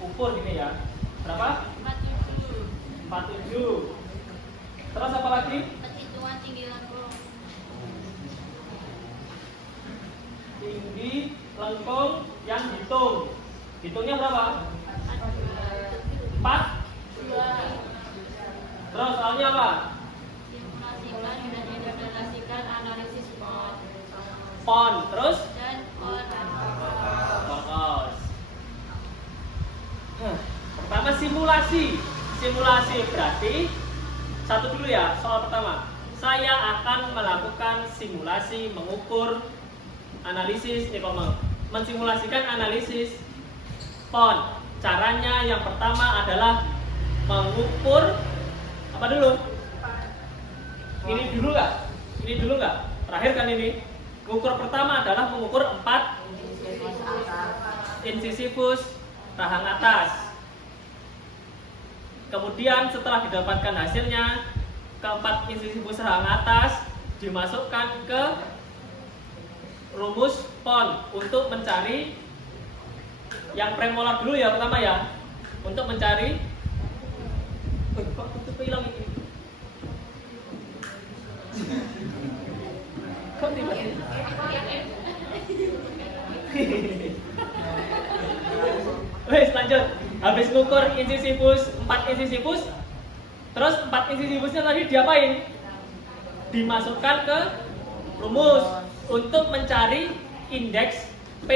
Ukur gini ya. Berapa? 47. 47. Terus apa lagi? Perhitungan tinggi lengkung. Tinggi lengkung yang hitung. Hitungnya berapa? 4. 2. Terus soalnya apa? Simulasikan dan implementasikan analisis PON Pon. Terus? dan PON. Fokus. Pertama simulasi. Simulasi berarti satu dulu ya, soal pertama. Saya akan melakukan simulasi mengukur analisis, mensimulasikan analisis PON. Caranya yang pertama adalah mengukur apa dulu? Ini dulu nggak? Ini dulu nggak? Terakhir kan ini. Ukur pertama adalah mengukur 4 insisifus rahang atas. Kemudian setelah didapatkan hasilnya, keempat insisifus rahang atas dimasukkan ke rumus PON untuk mencari yang premolar dulu ya pertama ya. Untuk mencari kok tutup hilang ini? Kok tiba-tiba? Wes lanjut. Habis ngukur insisifus 4 insisifus, terus 4 insisifusnya tadi diapain? Dimasukkan ke rumus untuk mencari indeks P.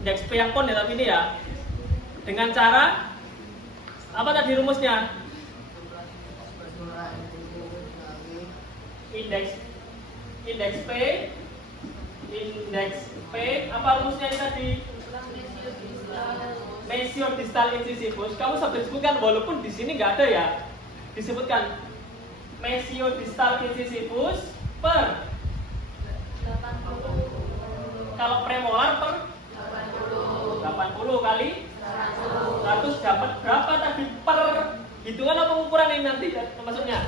Indeks P yang PON ya tapi ini ya. Dengan cara apa tadi rumusnya? Indeks P apa rumusnya ini tadi? Mesio distal insisifus. Kamu sampai sebutkan walaupun di sini nggak ada ya. Disebutkan mesio distal insisifus per 80. kalau premolar per 80 kali 100 dapat berapa tadi per hitungan apa ukuran ini nanti maksudnya?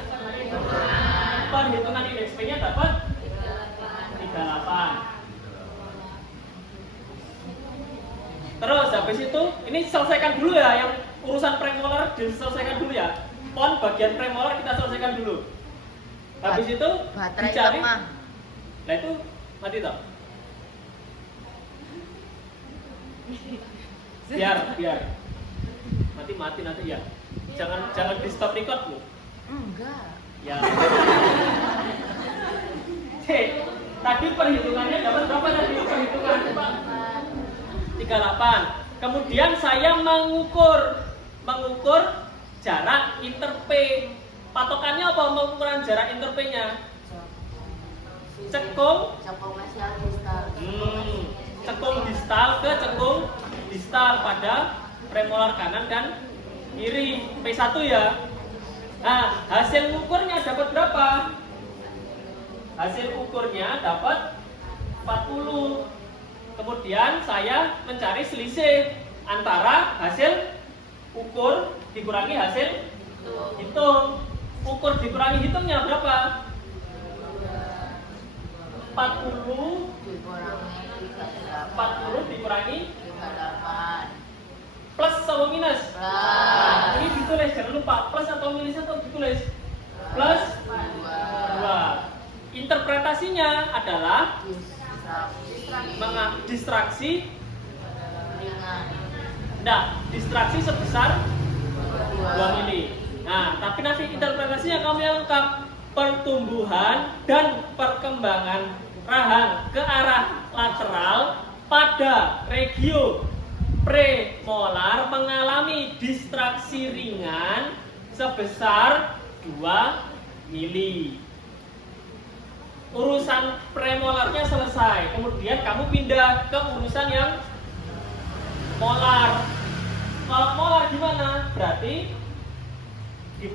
Per hitungan indeks P-nya dapat 38. Terus habis itu ini selesaikan dulu ya yang urusan premolar diselesaikan dulu ya. PON bagian premolar kita selesaikan dulu. Habis itu dicari. Nah itu mati toh. Biar mati nanti ya. Jangan di stop record Bu. Enggak. Ya. Tadi perhitungannya dapat berapa tadi perhitungan? 38. Kemudian saya mengukur jarak inter P. Patokannya apa pengukuran jarak inter P-nya? Cekung distal ke cekung distal pada premolar kanan dan kiri P1 ya. Nah, hasil ukurnya dapat berapa? Hasil ukurnya dapat 40. Kemudian saya mencari selisih antara hasil ukur dikurangi hasil hitung. Ukur dikurangi hitungnya berapa? 40 dikurangi 38 plus atau minus? Plus. Nah, ini ditulis, jangan lupa plus atau minus atau ditulis plus 2. Interpretasinya adalah distraksi distraksi sebesar 2 mili. Nah, tapi nanti interpretasinya kamu yang lengkap. Pertumbuhan dan perkembangan rahang ke arah lateral pada regio premolar mengalami distraksi ringan sebesar 2 mili. Urusan premolarnya selesai. Kemudian kamu pindah ke urusan yang molar. Kalau molar gimana? Berarti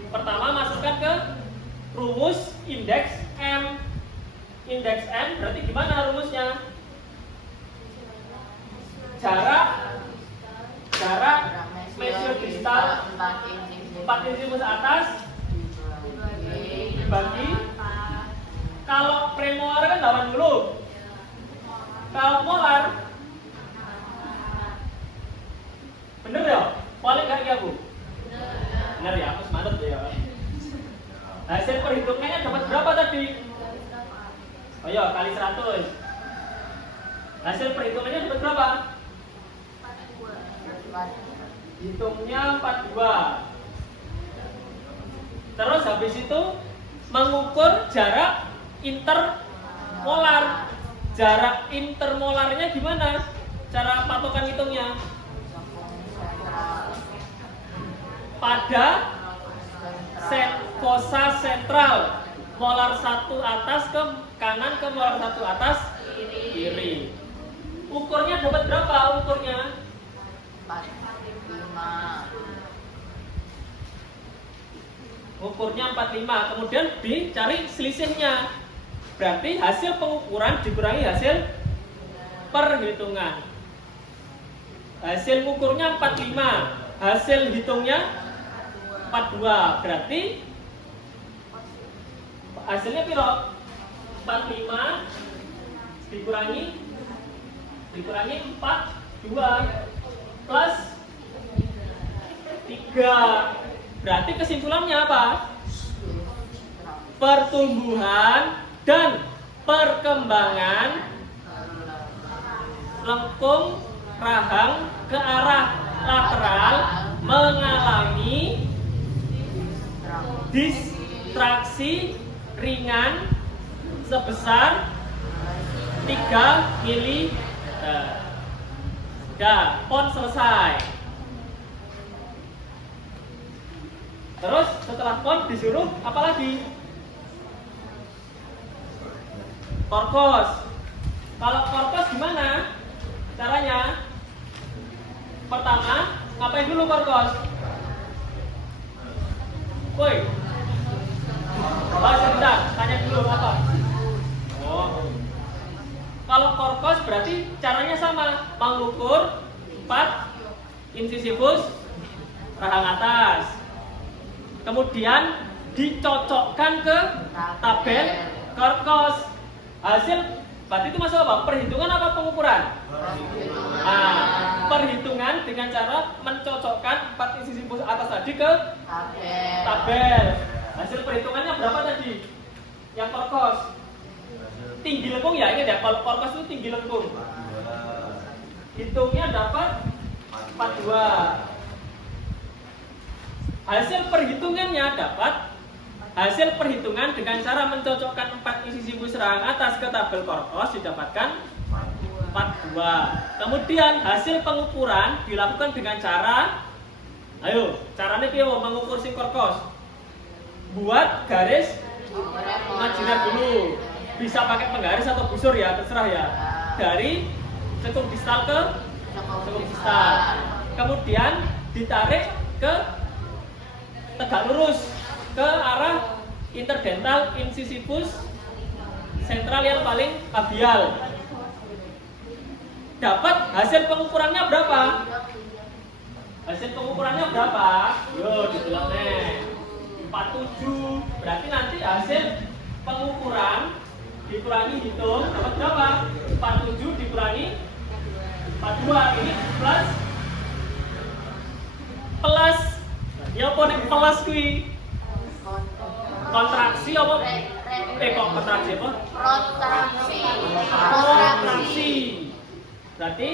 pertama masukkan ke rumus indeks M. Indeks M berarti gimana rumusnya? Jarak mesiodistal 4 insisifus atas dibagi. Kalau premolar kan 80. Kalau molar, bener ya? Paling nggak ya bu? Bener ya, aku semangat ya. Hasil perhitungannya dapat berapa tadi? Oh iya, kali 100. Hasil perhitungannya dapat berapa? Hitungnya 42. Terus habis itu mengukur jarak intermolar. Jarak intermolarnya gimana? Cara patokan hitungnya? Pada fossa sentral, molar 1 atas ke kanan ke molar 1 atas kiri. Ukurnya dapat berapa ukurnya? 45. Ukurnya 45. Kemudian dicari selisihnya. Berarti hasil pengukuran dikurangi hasil perhitungan. Hasil ukurnya 45, hasil hitungnya 42. Berarti hasilnya piro? 45 dikurangi 42 plus 3. Berarti kesimpulannya apa? Pertumbuhan dan perkembangan lengkung rahang ke arah lateral mengalami distraksi ringan sebesar 3 mm. Udah, pon selesai. Terus setelah pon disuruh apa lagi? Korkos. Kalau korkos gimana caranya? Pertama, ngapain dulu korkos? Woi. Sebentar, tanya dulu apa? Oh. Kalau korkos berarti caranya sama, mengukur 4 incisivus rahang atas. Kemudian dicocokkan ke tabel korkos. Hasil berarti itu masuk apa? Perhitungan apa pengukuran? Perhitungan dengan cara mencocokkan 4 incisivus atas tadi ke tabel. Hasil perhitungannya berapa tadi? Yang korkos tinggi lengkung ya, ingat ya, kalau korkos itu tinggi lengkung. Hitungnya dapat 42. Hasil perhitungannya dapat hasil perhitungan dengan cara mencocokkan 4 incisivus rahang atas ke tabel korkos didapatkan 42. Kemudian hasil pengukuran dilakukan dengan cara, ayo, caranya piye mengukur sing korkos? Buat garis marginer dulu. Bisa pakai penggaris atau busur ya, terserah ya. Dari cekung distal ke cekung distal. Kemudian ditarik ke tegak lurus ke arah interdental incisivus sentral yang paling labial. Dapat hasil pengukurannya berapa? Hasil pengukurannya berapa? Yo, ditelok nih. 47. Berarti nanti hasil pengukuran dikurangi hitung dapat berapa? 47 dikurangi 42. Ini plus ya apa nih plus kui? Kontraksi apa? Kok kontraksi apa? Protraksi. Berarti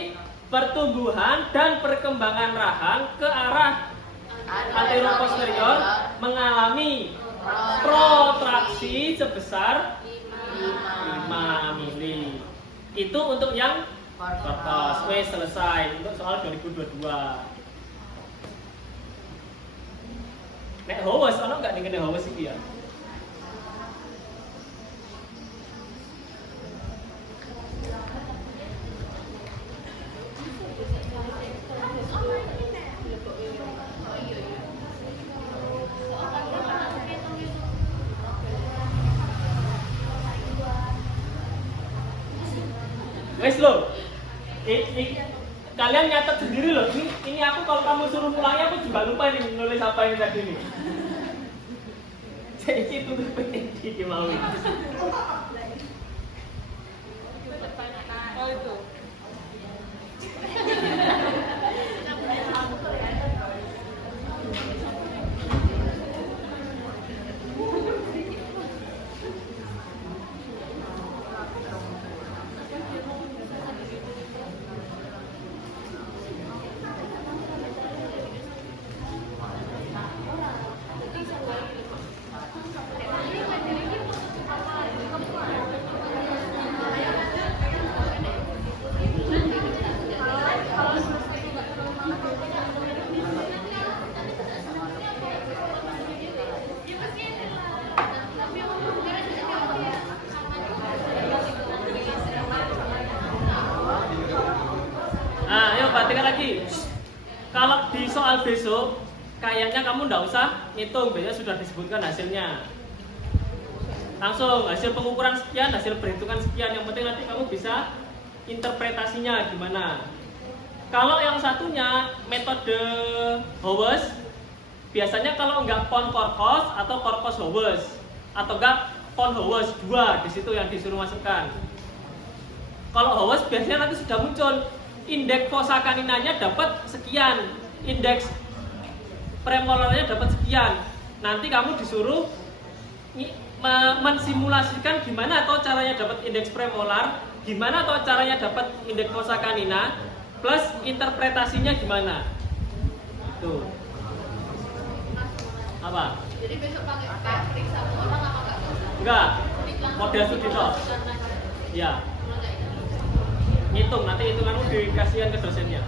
pertumbuhan dan perkembangan rahang ke arah anteroposterior mengalami protraksi sebesar 5 mili. Itu untuk yang korkos. Wes selesai untuk soal 2022. Nek hawas ana enggak ning hawas iki ya? Wes lo, kalian nyatet sendiri loh. Ini aku kalau kamu suruh pulangnya aku juga lupa nih nulis apa yang tadi nih. Jadi itu penting mau. Oh itu. lagi. Kalau di soal besok, kayaknya kamu nggak usah ngitung, biasanya sudah disebutkan hasilnya. Langsung hasil pengukuran sekian, hasil perhitungan sekian. Yang penting nanti kamu bisa interpretasinya gimana. Kalau yang satunya metode Howes, biasanya kalau nggak pon korkos atau korkos Howes atau enggak pon Howes 2 di situ yang disuruh masukkan. Kalau Howes biasanya nanti sudah muncul indeks fosakaninanya dapat sekian, indeks premolarnya dapat sekian. Nanti kamu disuruh mensimulasikan gimana atau caranya dapat indeks premolar, gimana atau caranya dapat indeks fosakanina, plus interpretasinya gimana. Tuh. Apa? Jadi besok pakai periksa orang apa enggak? Enggak. Model studi toh. Ya. Ngitung, nanti hitunganmu dikasihkan ke dosennya.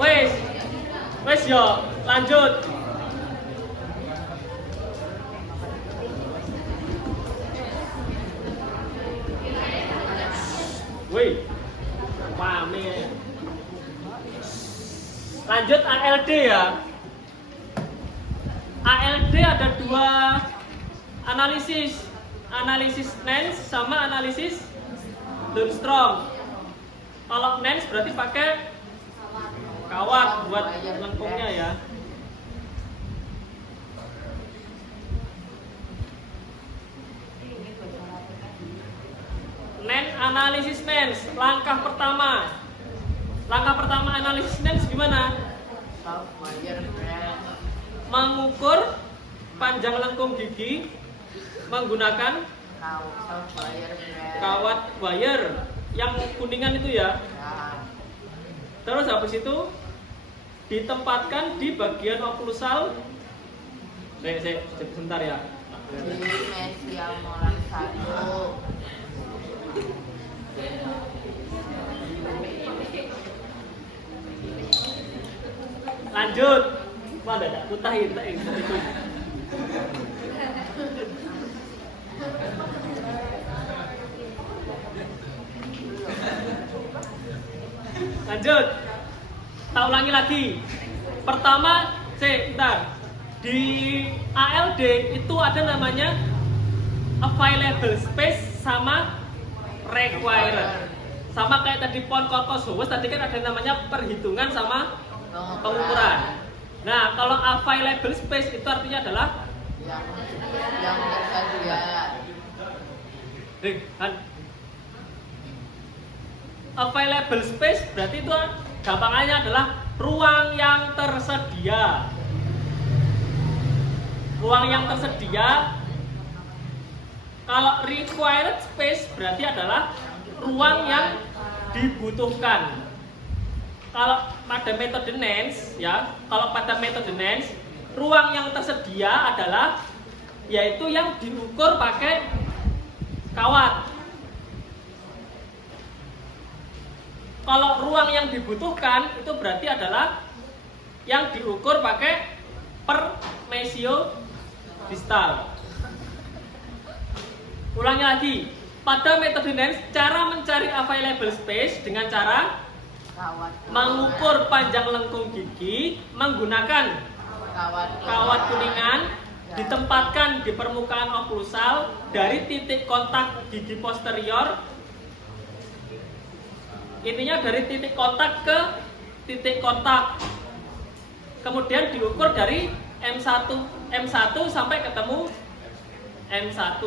Wes yo, lanjut. Wih, pahami. Lanjut ALD ya. ALD ada dua analisis Nance sama analisis Lundstrom. Kalau Nance berarti pakai kawat buat lengkungnya ya. Analisis Nance, langkah pertama analisis Nance gimana? Mengukur panjang lengkung gigi menggunakan kawat wire yang kuningan itu ya. Terus habis itu ditempatkan di bagian oklusal. Sebentar ya. Di mesial molar 1. Lanjut. Wah, ada kutahin itu. Lanjut. Tak ulangi lagi. Pertama, bentar. Di ALD itu ada namanya available space sama required. Sama kayak tadi pon korkos Howes, tadi kan ada namanya perhitungan sama pengukuran. Nah, kalau available space itu artinya adalah yang tersedia. Available space berarti itu gampangannya adalah ruang yang tersedia. Ruang yang tersedia. Kalau required space berarti adalah ruang yang dibutuhkan. Kalau pada metode Nance ya, ruang yang tersedia adalah yaitu yang diukur pakai kawat. Kalau ruang yang dibutuhkan itu berarti adalah yang diukur pakai per mesio distal. Ulangi lagi. Pada metode Nance, cara mencari available space dengan cara mengukur panjang lengkung gigi menggunakan kawat kuningan, ditempatkan di permukaan oklusal dari titik kontak gigi posterior. Intinya dari titik kontak ke titik kontak. Kemudian diukur dari M1 sampai ketemu M1.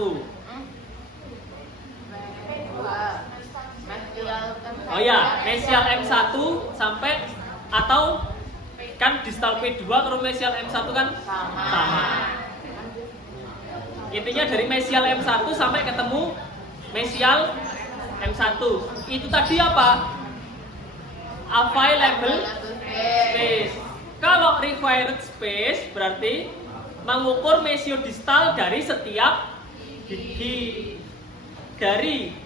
Oh ya, mesial M1 sampai atau kan distal P2 kalau mesial M1 kan sama. Intinya dari mesial M1 sampai ketemu mesial M1. Itu tadi apa? Available space. Kalau required space berarti mengukur mesio distal dari setiap gigi. Dari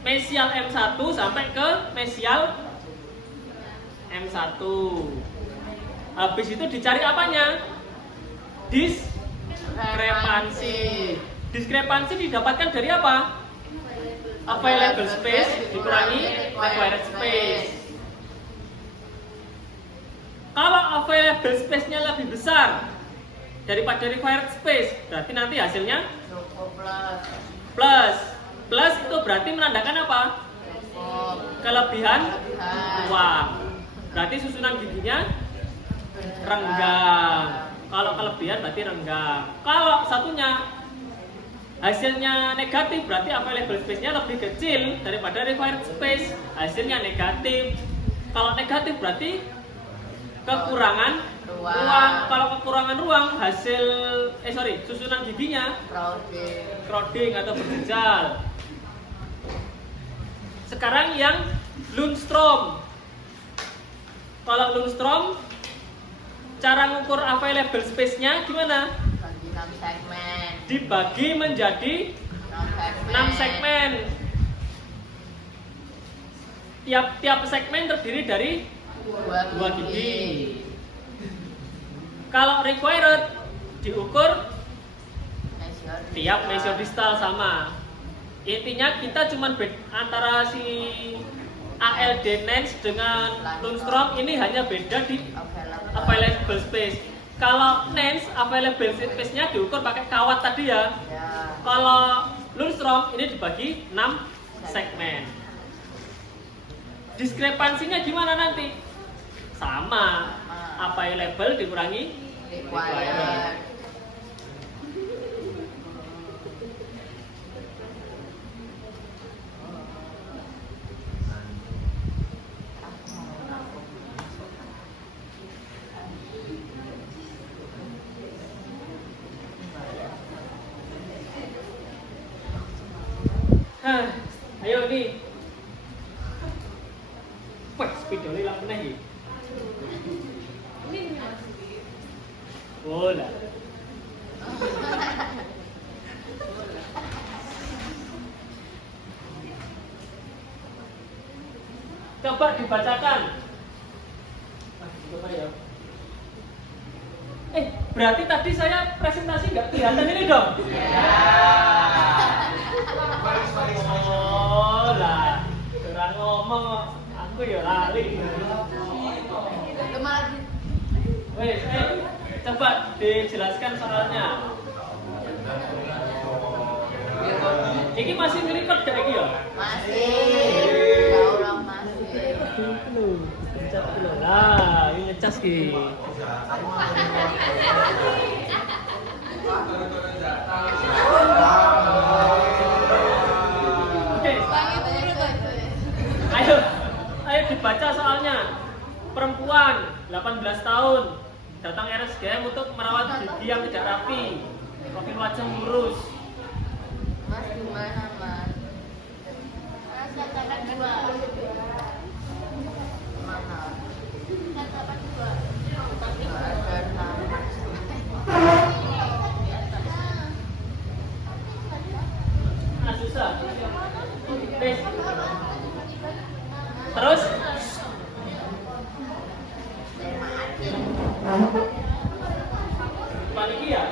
mesial M1 sampai ke mesial M1. Habis itu dicari apanya? Diskrepansi. Diskrepansi didapatkan dari apa? available space dikurangi required space. Kalau available space-nya lebih besar daripada required space, berarti nanti hasilnya Cukup plus. plus. Plus itu berarti menandakan apa? Cukup. Kelebihan Kelebihan. uang. Berarti susunan giginya renggang. Kalau kelebihan berarti renggang. Kalau satunya hasilnya negatif, berarti available space-nya lebih kecil daripada required space. Hasilnya negatif. Kalau negatif berarti kekurangan ruang. Kalau kekurangan ruang, susunan giginya crowding atau berjejal. Sekarang yang Lundstrom. Kalau Lundstrom, cara ngukur available space-nya gimana? Bagi 6 segmen. Dibagi menjadi 6 segmen. Tiap segmen terdiri dari 2 gigi. Kalau required diukur tiap mesiodistal sama. Intinya kita cuma antara si ALD Nance dengan Lundstrom ini hanya beda di available space. Kalau Nance available space-nya diukur pakai kawat tadi ya. Kalau Lundstrom ini dibagi 6 segmen. Diskrepansinya gimana nanti? Sama. Available dikurangi required. Ayo nih. Wah, spidol hilang meneh iki. Bola. Coba dibacakan. Coba ya. Berarti tadi saya presentasi nggak kelihatan ini dong? Oh lah, kurang ngomong aku ya lali. Wes, coba dijelaskan soalnya. Ini masih nge-record gak iki ya? Masih. Ya Allah masih. Ngecas dulu. Nah, ini ngecas ki. Oke. Ayo dibaca soalnya. Perempuan 18 tahun datang RSGM untuk merawat gigi yang tidak rapi, profil wajah lurus. Mas gimana mas? Katakan 2. Mana? Katakan 2. Ada nama. Susah. Terus panitia.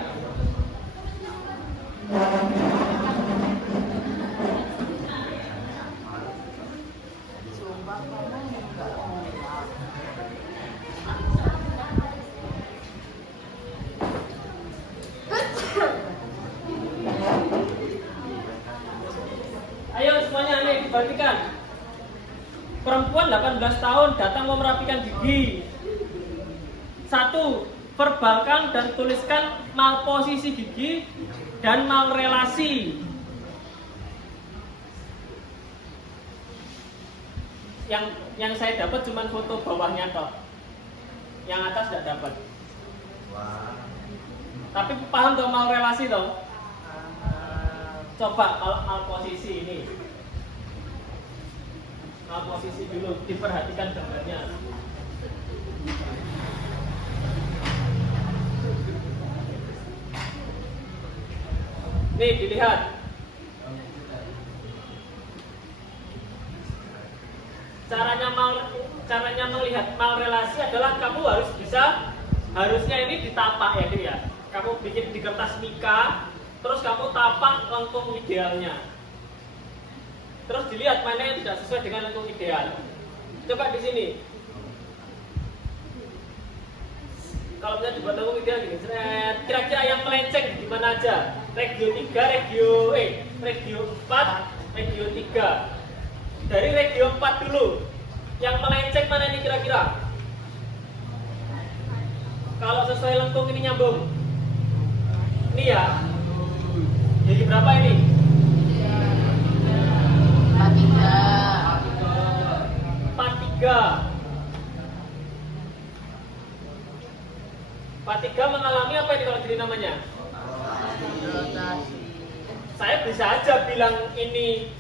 Sumpah kamu enggak ngomong. Ayo semuanya nih dibagikan. Perempuan 18 tahun datang mau merapikan gigi. 1. Verbalkan dan tuliskan malposisi gigi dan malrelasi. Yang saya dapat cuma foto bawahnya toh. Yang atas tidak dapat. Tapi paham dong malrelasi toh? Coba kalau malposisi ini. Malposisi dulu, diperhatikan gambarnya. Nih dilihat. Caranya melihat malrelasi adalah kamu harusnya ini ditapak ya dia. Kamu bikin di kertas mika, terus kamu tapak lengkung idealnya. Terus dilihat mana yang tidak sesuai dengan lengkung ideal. Coba di sini. Kalau misalnya dibuat lengkung ideal gini, kira-kira yang melenceng di mana aja? Regio 3, regio 4, regio 3. Dari regio 4 dulu. Yang melenceng mana ini kira-kira? Kalau sesuai lengkung ini nyambung. Ini ya. Jadi berapa ini? 43. 43 mengalami apa ini kalau jadi namanya? Rotasi. Saya bisa aja bilang ini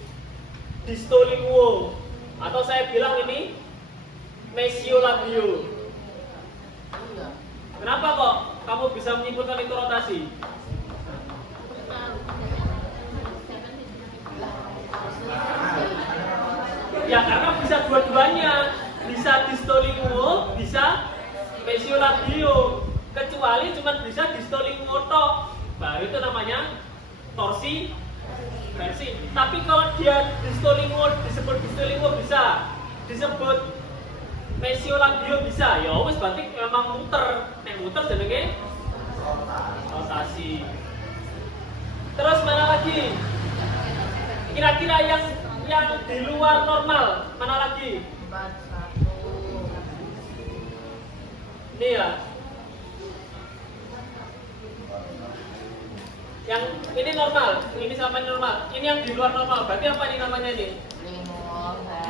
distolinguo atau saya bilang ini mesiolabio. Iya. Kenapa kok kamu bisa menyimpulkan itu rotasi? Ya karena bisa dua-duanya, bisa distolinguo, bisa mesiolabio. Kecuali cuma bisa distolinguo tok, baru itu namanya torsi versi. Tapi kalau dia distolinguo disebut distolinguo bisa, disebut mesiolabio bisa. Ya wis berarti memang muter. Nek muter jenenge rotasi. Terus mana lagi? Kira-kira yang di luar normal mana lagi? 41. Ini ya. Yang ini normal, ini sama ini normal. Ini yang di luar normal. Berarti apa ini namanya ini?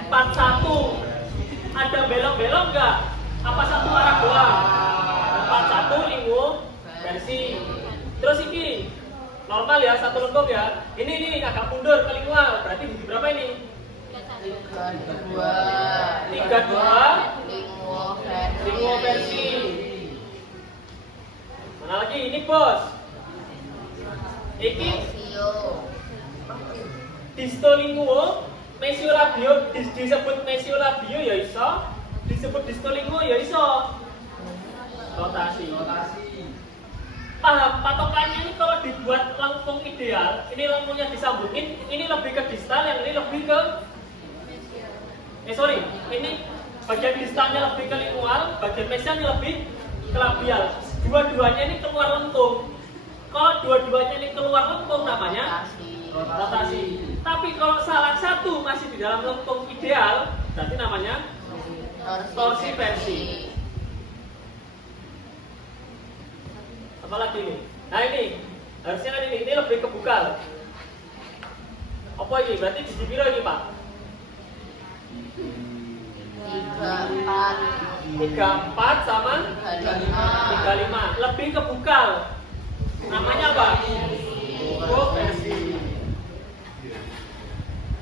41. Ada belok-belok enggak? Apa satu arah doang? 41 linggo versi. Terus ini normal ya, satu lengkung ya. Ini agak mundur ke lingual. Berarti di berapa ini? 32. Linggo versi. Mana lagi? Ini bos. Iki distolinguo, mesiolabio disebut mesiolabio ya iso, disebut distolinguo ya iso. Rotasi. Patokannya ini kalau dibuat lengkung ideal, ini lengkungnya disambungin, ini lebih ke distal, yang ini lebih ke ini bagian distalnya lebih ke lingual, bagian mesialnya lebih ke labial. Dua-duanya ini keluar lengkung. Kalau dua-duanya ini keluar lengkung namanya rotasi. Tapi kalau salah satu masih di dalam lengkung ideal, berarti namanya torsi versi. Apalagi ini? Nah ini, harusnya kan ini lebih kebuka. Apa ini? Berarti di biro ini Pak? 34 sama 35. Lebih kebuka. Namanya apa? Versi.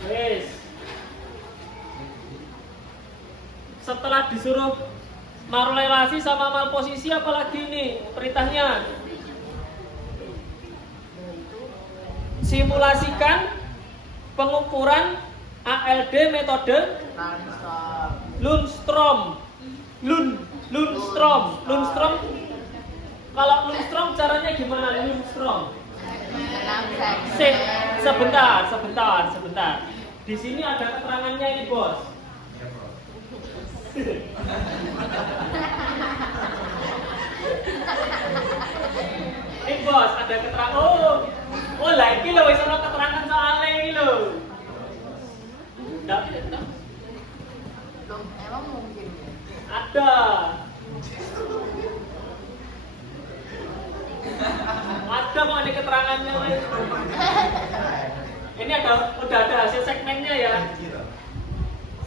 Yes. Setelah disuruh marulelasi sama malposisi apalagi ini perintahnya? Simulasikan pengukuran ALD metode Lundstrom. Lundstrom. Kalau Lundstrom caranya gimana Lundstrom? Sebentar. Di sini ada keterangannya ini, Bos. Ini Bos, ada keterangan. Oh, lah iki lho wis ana keterangan soalnya iki lho. Emang mungkin ya? Ada. Ada kok ada keterangannya. Ini udah ada hasil segmennya ya.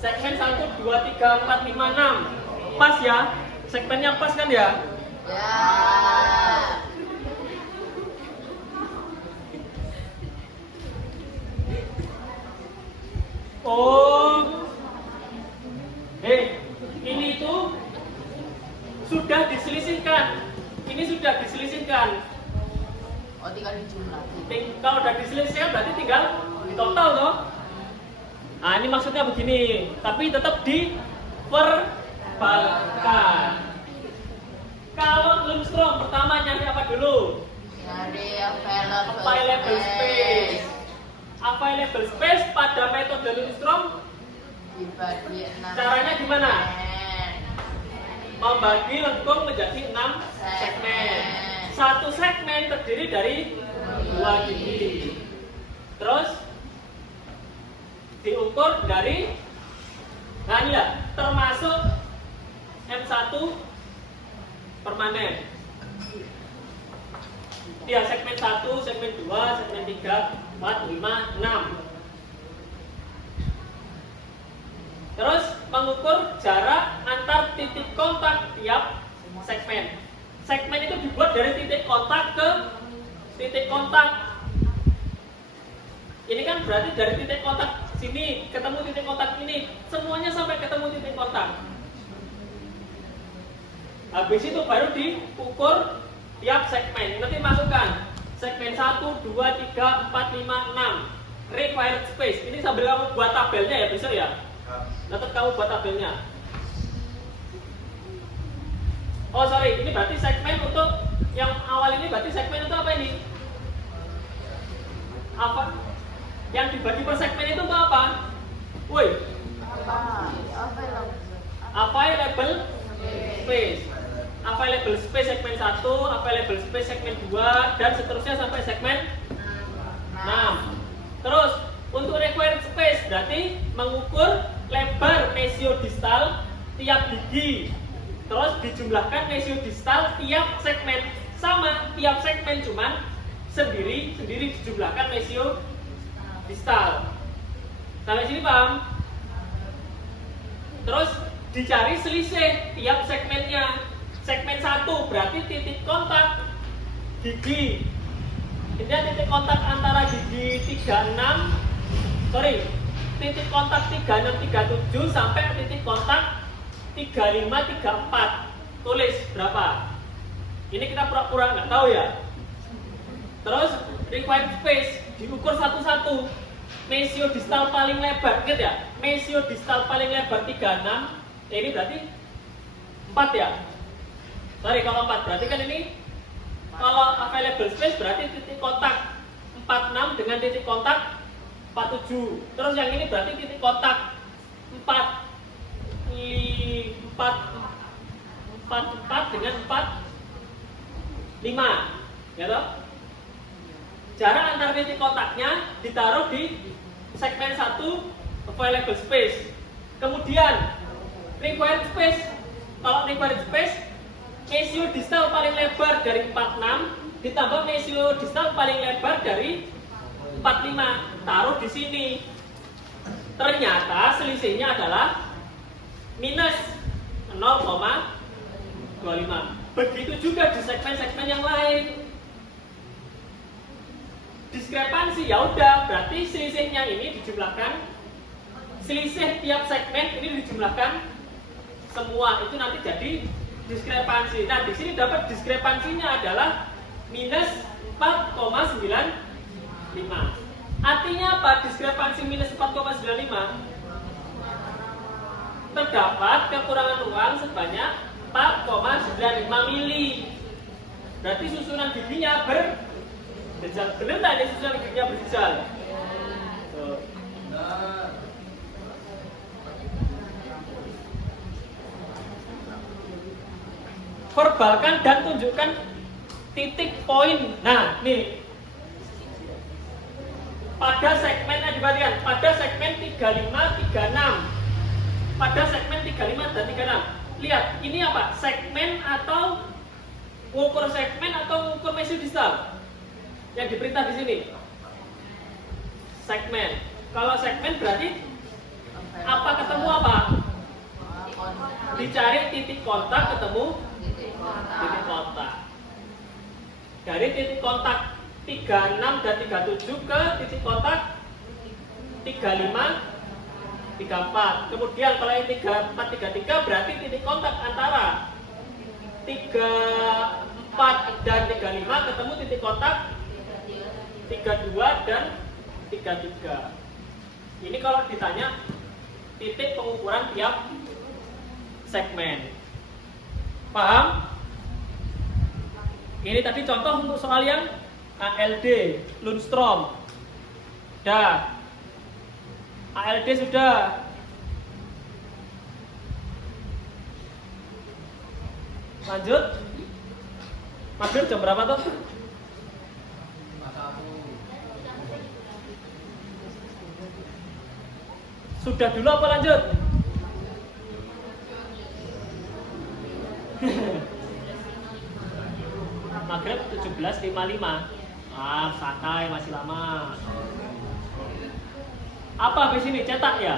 Segmen 1, 2, 3, 4, 5, 6. Pas ya? Segmennya pas kan ya? Ya. Oh. Ini tuh sudah diselisihkan. Ini sudah diselisihkan. Oh, tinggal dijumlah. Kalau udah diselisihkan berarti tinggal di total toh. Nah, ini maksudnya begini, tapi tetap diperbalkan. Kalau Lundstrom pertama nyari apa dulu? Nyari available Available space. available space pada metode Lundstrom Dibagi 6. caranya gimana? segmen. Membagi lengkung menjadi 6 segmen. Satu segmen terdiri dari 2 gigi. Terus diukur dari, nah ini ya, termasuk M1 permanen. Ya, segmen 1, segmen 2, segmen 3, 4, 5, 6. Terus mengukur jarak antar titik kontak tiap segmen. Segmen itu dibuat dari titik kontak ke titik kontak. Ini kan berarti dari titik kontak sini ketemu titik kontak ini, semuanya sampai ketemu titik kontak. Habis itu baru diukur tiap segmen. Nanti masukkan segmen 1, 2, 3, 4, 5, 6 required space. Ini sambil kamu buat tabelnya ya besok ya. Nanti kamu buat tabelnya. Oh sorry, ini berarti segmen untuk yang awal ini berarti segmen untuk apa ini? Apa? Yang dibagi per segmen itu untuk apa? Woi, available space. Available space segmen 1, available space segmen 2, dan seterusnya sampai segmen 6. Terus untuk required space berarti mengukur lebar mesiodistal tiap gigi. Terus dijumlahkan mesiodistal tiap segmen. Sama, tiap segmen cuman sendiri dijumlahkan mesiodistal. Sampai sini paham? Terus dicari selisih tiap segmennya. Segmen 1 berarti titik kontak gigi. Ini titik kontak antara gigi 36, titik kontak 3637 sampai titik kontak 3534. Tulis berapa? Ini kita pura-pura nggak tahu ya. Terus required space diukur satu-satu. Mesiodistal paling lebar, ingat ya? Mesiodistal paling lebar 36. Ini berarti 4 ya. Sorry, kalau 4 berarti kan ini kalau available space berarti titik kontak 46 dengan titik kontak 47. Terus yang ini berarti titik kontak 4 dengan 45. Ya toh? Jarak antar titik kontaknya ditaruh di segmen 1 available space. Kemudian required space. Kalau required space mesiodistal paling lebar dari 46 ditambah mesiodistal paling lebar dari 45, taruh di sini. Ternyata selisihnya adalah minus 0,25. Begitu juga di segmen-segmen yang lain. Diskrepansi ya udah, berarti selisihnya ini dijumlahkan. Selisih tiap segmen ini dijumlahkan semua, itu nanti jadi diskrepansi. Nah, di sini dapat diskrepansinya adalah minus 4,95. Artinya apa? Diskrepansi minus 4,95. Terdapat kekurangan ruang sebanyak 4,95 mili. Berarti susunan giginya berjejal. Benar nggak ini susunan giginya berjejal? Verbalkan dan tunjukkan titik poin. Nah, nih. Pada segmen diperhatikan, pada segmen 35, 36. Pada segmen 35 dan 36. Lihat, ini apa? Segmen atau ngukur segmen atau ngukur mesiodistal? Yang diperintah di sini. Segmen. Kalau segmen berarti apa ketemu apa? Dicari titik kontak ketemu titik kontak. Dari titik kontak 36 dan 37 ke titik kontak 35 34. Kemudian kalau yang 34 33 berarti titik kontak antara 34 dan 35 ketemu titik kontak 32 dan 33. Ini kalau ditanya titik pengukuran tiap segmen. Paham? Ini tadi contoh untuk soal yang ALD, Lundstrom. Sudah. ALD sudah. Lanjut. Maghrib jam berapa tuh? Sudah dulu apa lanjut? Maghrib 17.55. Santai, masih lama. Apa habis ini? Cetak ya?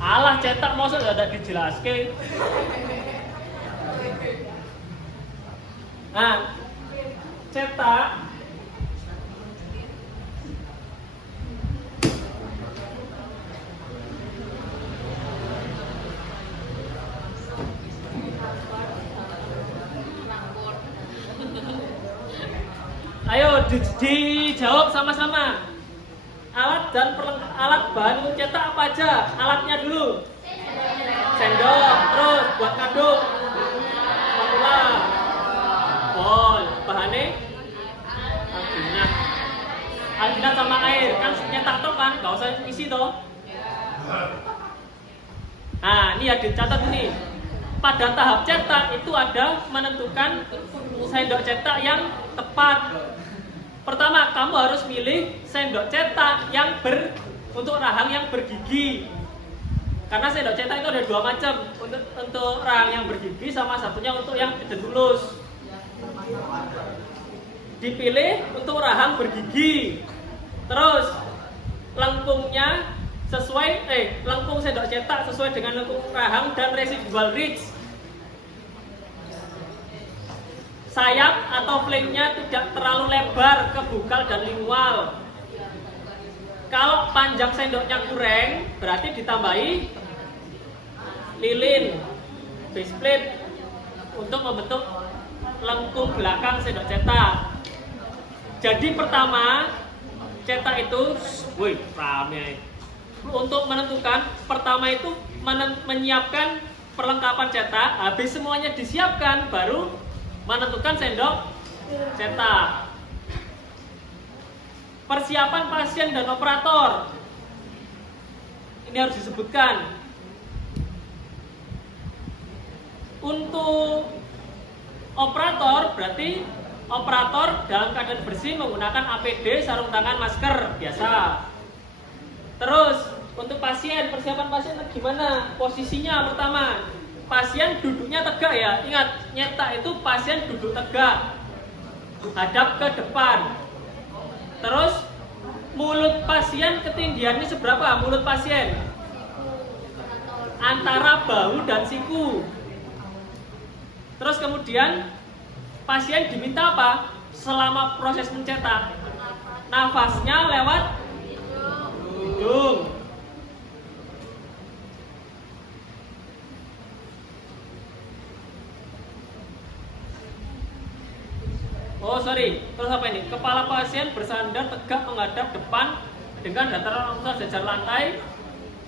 Alah, cetak maksud ada dijelaske. Nah, cetak ayo dijawab sama-sama. Alat bahan untuk cetak apa aja? Alatnya dulu. Sendok, terus buat ngaduk, spatula, bol, bahannya alginat sama air. Kan nyetak toh kan, nggak usah isi toh. Nah, ini ya dicatat ini. Pada tahap cetak itu ada menentukan sendok cetak yang tepat. Pertama, kamu harus milih sendok cetak yang untuk rahang yang bergigi. Karena sendok cetak itu ada dua macam, untuk rahang yang bergigi sama satunya untuk yang tidak lulus. Dipilih untuk rahang bergigi. Terus lengkungnya lengkung sendok cetak sesuai dengan lengkung rahang dan residual ridge. Sayap atau flanknya tidak terlalu lebar, kebukal dan lingual. Kalau panjang sendoknya kurang, berarti ditambahi lilin, base plate untuk membentuk lengkung belakang sendok cetak. Jadi pertama cetak itu, rame. Untuk menentukan, pertama itu menyiapkan perlengkapan cetak. Habis semuanya disiapkan, baru menentukan sendok cetak. Persiapan pasien dan operator. Ini harus disebutkan. Untuk operator berarti operator dalam keadaan bersih menggunakan APD, sarung tangan, masker biasa. Terus untuk pasien, persiapan pasien gimana? Posisinya pertama, pasien duduknya tegak ya. Ingat, nyetak itu pasien duduk tegak, hadap ke depan. Terus mulut pasien ketinggiannya seberapa? Mulut pasien antara bahu dan siku. Terus kemudian pasien diminta apa? Selama proses mencetak, nafasnya lewat hidung. Terus apa ini? Kepala pasien bersandar tegak menghadap depan dengan dataran langsung sejajar lantai.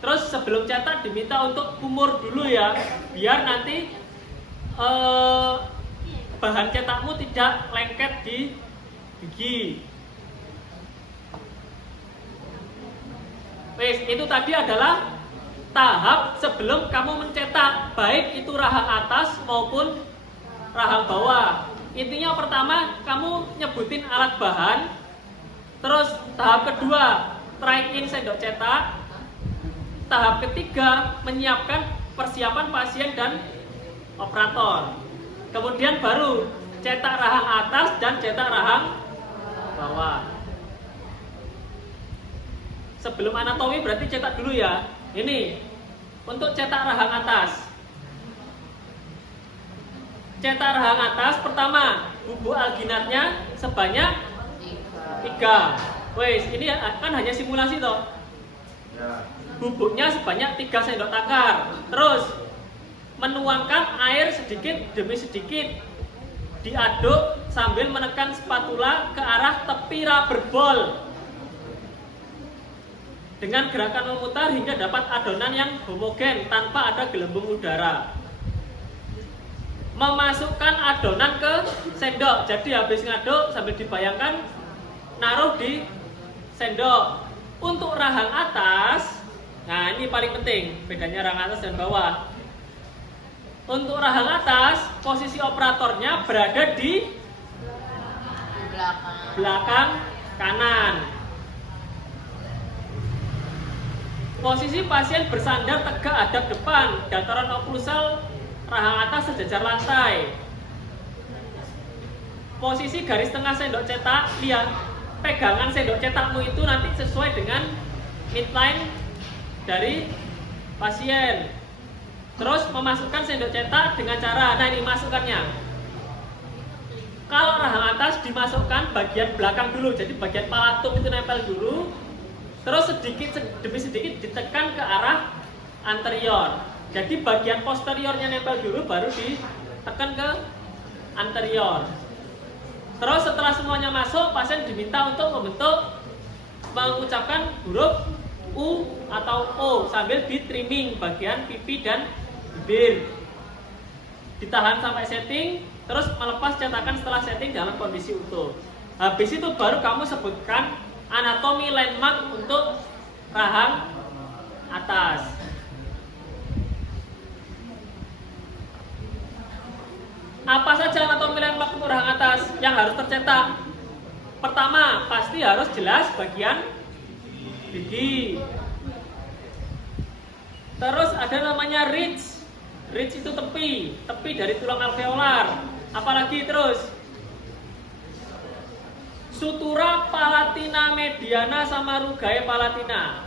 Terus sebelum cetak diminta untuk kumur dulu ya, biar nanti bahan cetakmu tidak lengket di gigi. Itu tadi adalah tahap sebelum kamu mencetak, baik itu rahang atas maupun rahang bawah. Intinya pertama kamu nyebutin alat bahan. Terus tahap kedua try in sendok cetak. Tahap ketiga menyiapkan persiapan pasien dan operator. Kemudian baru cetak rahang atas dan cetak rahang bawah. Sebelum anatomi berarti cetak dulu ya. Ini untuk cetak rahang atas. Cetak rahang atas pertama, bubuk alginatnya sebanyak 3. Ini kan hanya simulasi toh. Bubuknya sebanyak 3 sendok takar. Terus menuangkan air sedikit demi sedikit, diaduk sambil menekan spatula ke arah tepi rubber ball. dengan gerakan memutar hingga dapat adonan yang homogen tanpa ada gelembung udara. Memasukkan adonan ke sendok. Jadi habis ngaduk sambil dibayangkan naruh di sendok. Untuk rahang atas, nah ini paling penting bedanya rahang atas dan bawah. Untuk rahang atas, posisi operatornya berada di belakang kanan. Posisi pasien bersandar tegak hadap depan, dataran oklusal rahang atas sejajar lantai. Posisi garis tengah sendok cetak, lihat pegangan sendok cetakmu itu nanti sesuai dengan midline dari pasien. Terus memasukkan sendok cetak dengan cara, nah ini masukkannya. Kalau rahang atas dimasukkan bagian belakang dulu, jadi bagian palatum itu nempel dulu. Terus sedikit demi sedikit ditekan ke arah anterior. Jadi bagian posteriornya nempel dulu, baru ditekan ke anterior. Terus setelah semuanya masuk, pasien diminta untuk mengucapkan huruf U atau O sambil di trimming bagian pipi dan bibir. Ditahan sampai setting, terus melepas cetakan setelah setting dalam kondisi utuh. Habis itu baru kamu sebutkan anatomi landmark untuk rahang atas. Apa saja anatomi landmark untuk rahang atas yang harus tercetak? Pertama, pasti harus jelas bagian gigi. Terus ada namanya ridge. Ridge itu tepi dari tulang alveolar. Apalagi terus sutura palatina mediana sama rugae palatina.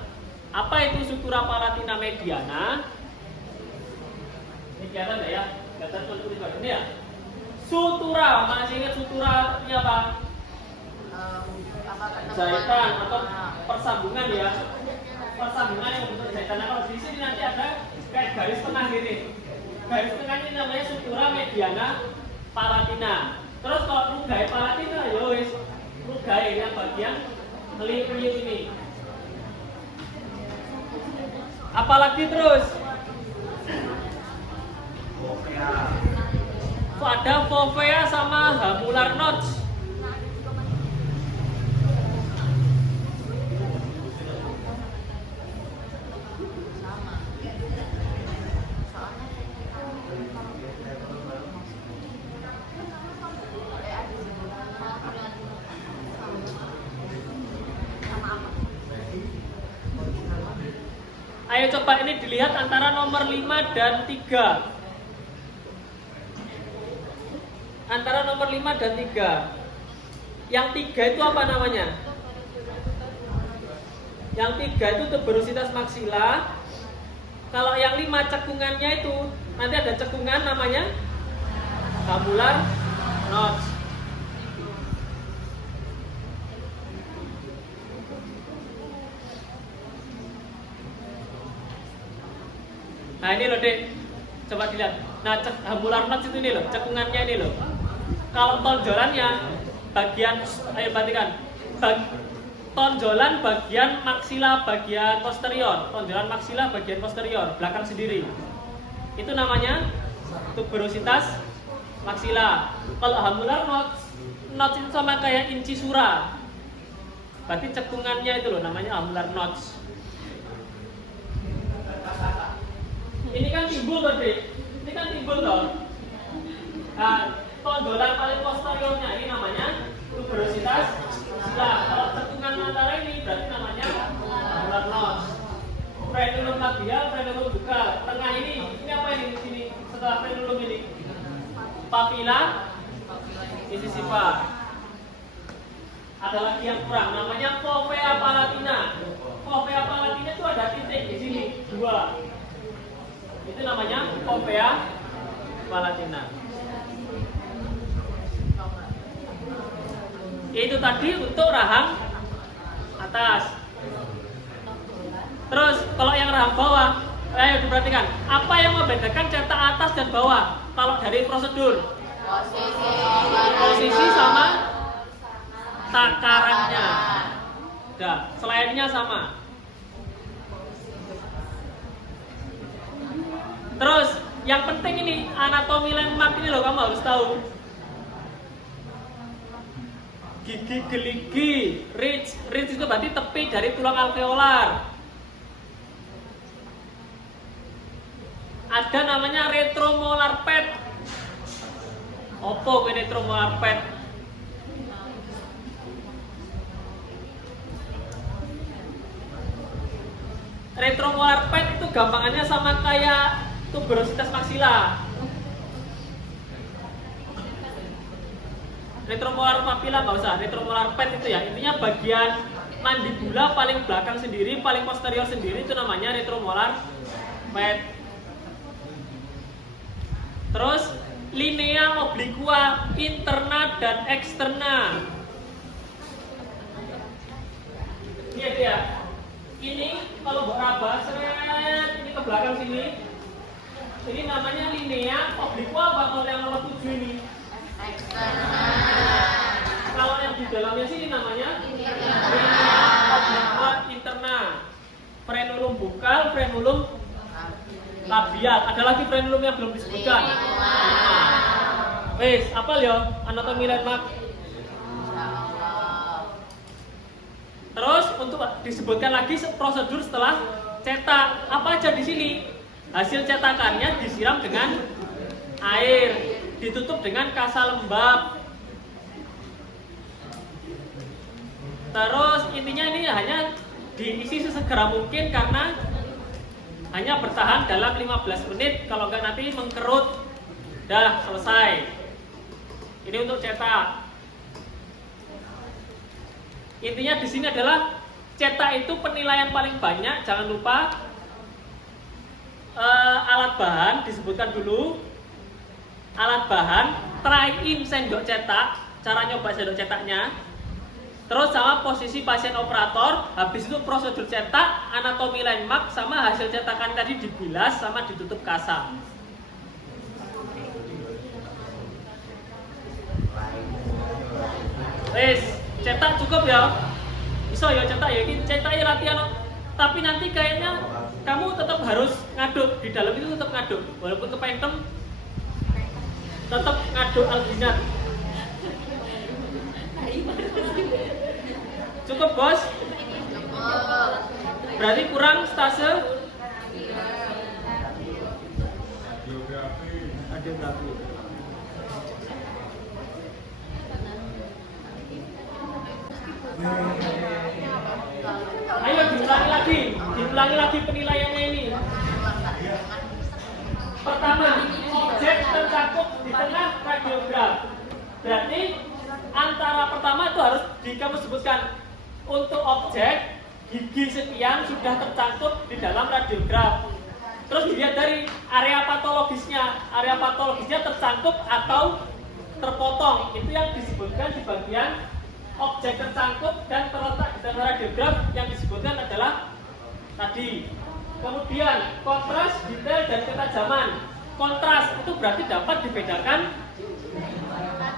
Apa itu sutura palatina mediana? Ini kelihatan nggak ya? Kelihatan tulis ini ya. Sutura, masih ingat sutura ini apa? Jahitan atau persambungan ya. Persambungan yang bentuk jahitan. Nah, kalau di sini nanti ada kayak garis tengah gini. Garis tengah ini namanya sutura mediana palatina. Terus kalau rugae palatina, ya wis rugae yang bagian ngeliuk-ngeliuk ini. Apalagi terus? Ada fovea sama hamular notch. Ayo coba ini dilihat antara nomor 5 dan 3. Antara nomor 5 dan 3. Yang 3 itu apa namanya? Yang 3 itu tuberositas maksila. Kalau yang 5 cekungannya itu nanti ada cekungan namanya hamular notch. Nah ini loh dek, coba dilihat. Nah hamular notch itu ini loh, cekungannya ini loh. Kalau tonjolannya bagian, ayo perhatikan, tonjolan bagian maksila bagian posterior, tonjolan maksila bagian posterior, belakang sendiri. Itu namanya tuberositas maksila. Kalau hamular notch itu sama kayak incisura. Berarti cekungannya itu loh namanya hamular notch. Ini kan timbul loh, Dek. Ini kan timbul loh. Nah, tonjolan paling posteriornya ini namanya tuberositas maksila. Kalau cekungan antara ini berarti namanya hamular notch. Frenulum labial, frenulum buccal. Tengah ini apa ini di sini? Setelah frenulum ini, papilla incisiva. Ada lagi yang kurang, namanya fovea palatina. Fovea palatina itu ada titik di sini, 2. Itu namanya fovea palatina. Itu tadi untuk rahang atas. Terus kalau yang rahang bawah, ayo diperhatikan. Apa yang membedakan cetak atas dan bawah? Kalau dari prosedur, posisi sama takarannya. Dah, selainnya sama. Terus yang penting ini anatomi landmark ini loh, kamu harus tahu. Gigi geligi, ridge itu berarti tepi dari tulang alveolar. Ada namanya retromolar pad. Opo kuwi retromolar pad? Retromolar pad itu gampangannya sama kayak tuberositas maksila. Retromolar papilla nggak usah, retromolar pad itu ya, intinya bagian mandibula paling belakang sendiri, paling posterior sendiri itu namanya retromolar pad. Terus linea obliqua interna dan eksterna. Ini dia. Ini kalau buat raba seret ini ke belakang sini. Ini namanya linea obliqua apa kalau yang nomor 7 ini? Kalau yang di dalamnya sini namanya linea obliqua interna. Frenulum bukal, frenulum labial. Ada lagi frenulum yang belum disebutkan. Wes, apa ya anatomi landmark? Terus untuk disebutkan lagi prosedur setelah cetak, apa aja di sini? Hasil cetakannya disiram dengan air, ditutup dengan kasa lembab. Terus intinya ini hanya diisi sesegera mungkin karena hanya bertahan dalam 15 menit, kalau enggak nanti mengkerut. Dah selesai. Ini untuk cetak. Intinya di sini adalah cetak itu penilaian paling banyak. Jangan lupa alat bahan disebutkan dulu. Alat bahan, try in sendok cetak, cara nyoba sendok cetaknya. Terus sama posisi pasien operator, habis itu prosedur cetak, anatomi landmark, sama hasil cetakan tadi dibilas sama ditutup kasa. Wes, cetak cukup ya. Bisa ya cetak ya, ini cetaknya latihan. Tapi nanti kayaknya kamu tetap harus ngaduk, di dalam itu tetap ngaduk. Walaupun kepentem, tetap ngaduk alginat. Cukup bos? Berarti kurang stase? Radiografi. Ayo diulangi lagi penilaiannya ini. Pertama, objek tercakup di tengah radiograf. Berarti antara pertama itu harus kamu sebutkan untuk objek gigi sekian sudah tercakup di dalam radiograf. Terus dilihat dari area patologisnya. Area patologisnya tercakup atau terpotong. Itu yang disebutkan di bagian objek tercakup dan terletak di dalam radiograf. Yang disebutkan adalah tadi. Kemudian kontras, detail, dan ketajaman. Kontras itu berarti dapat dibedakan.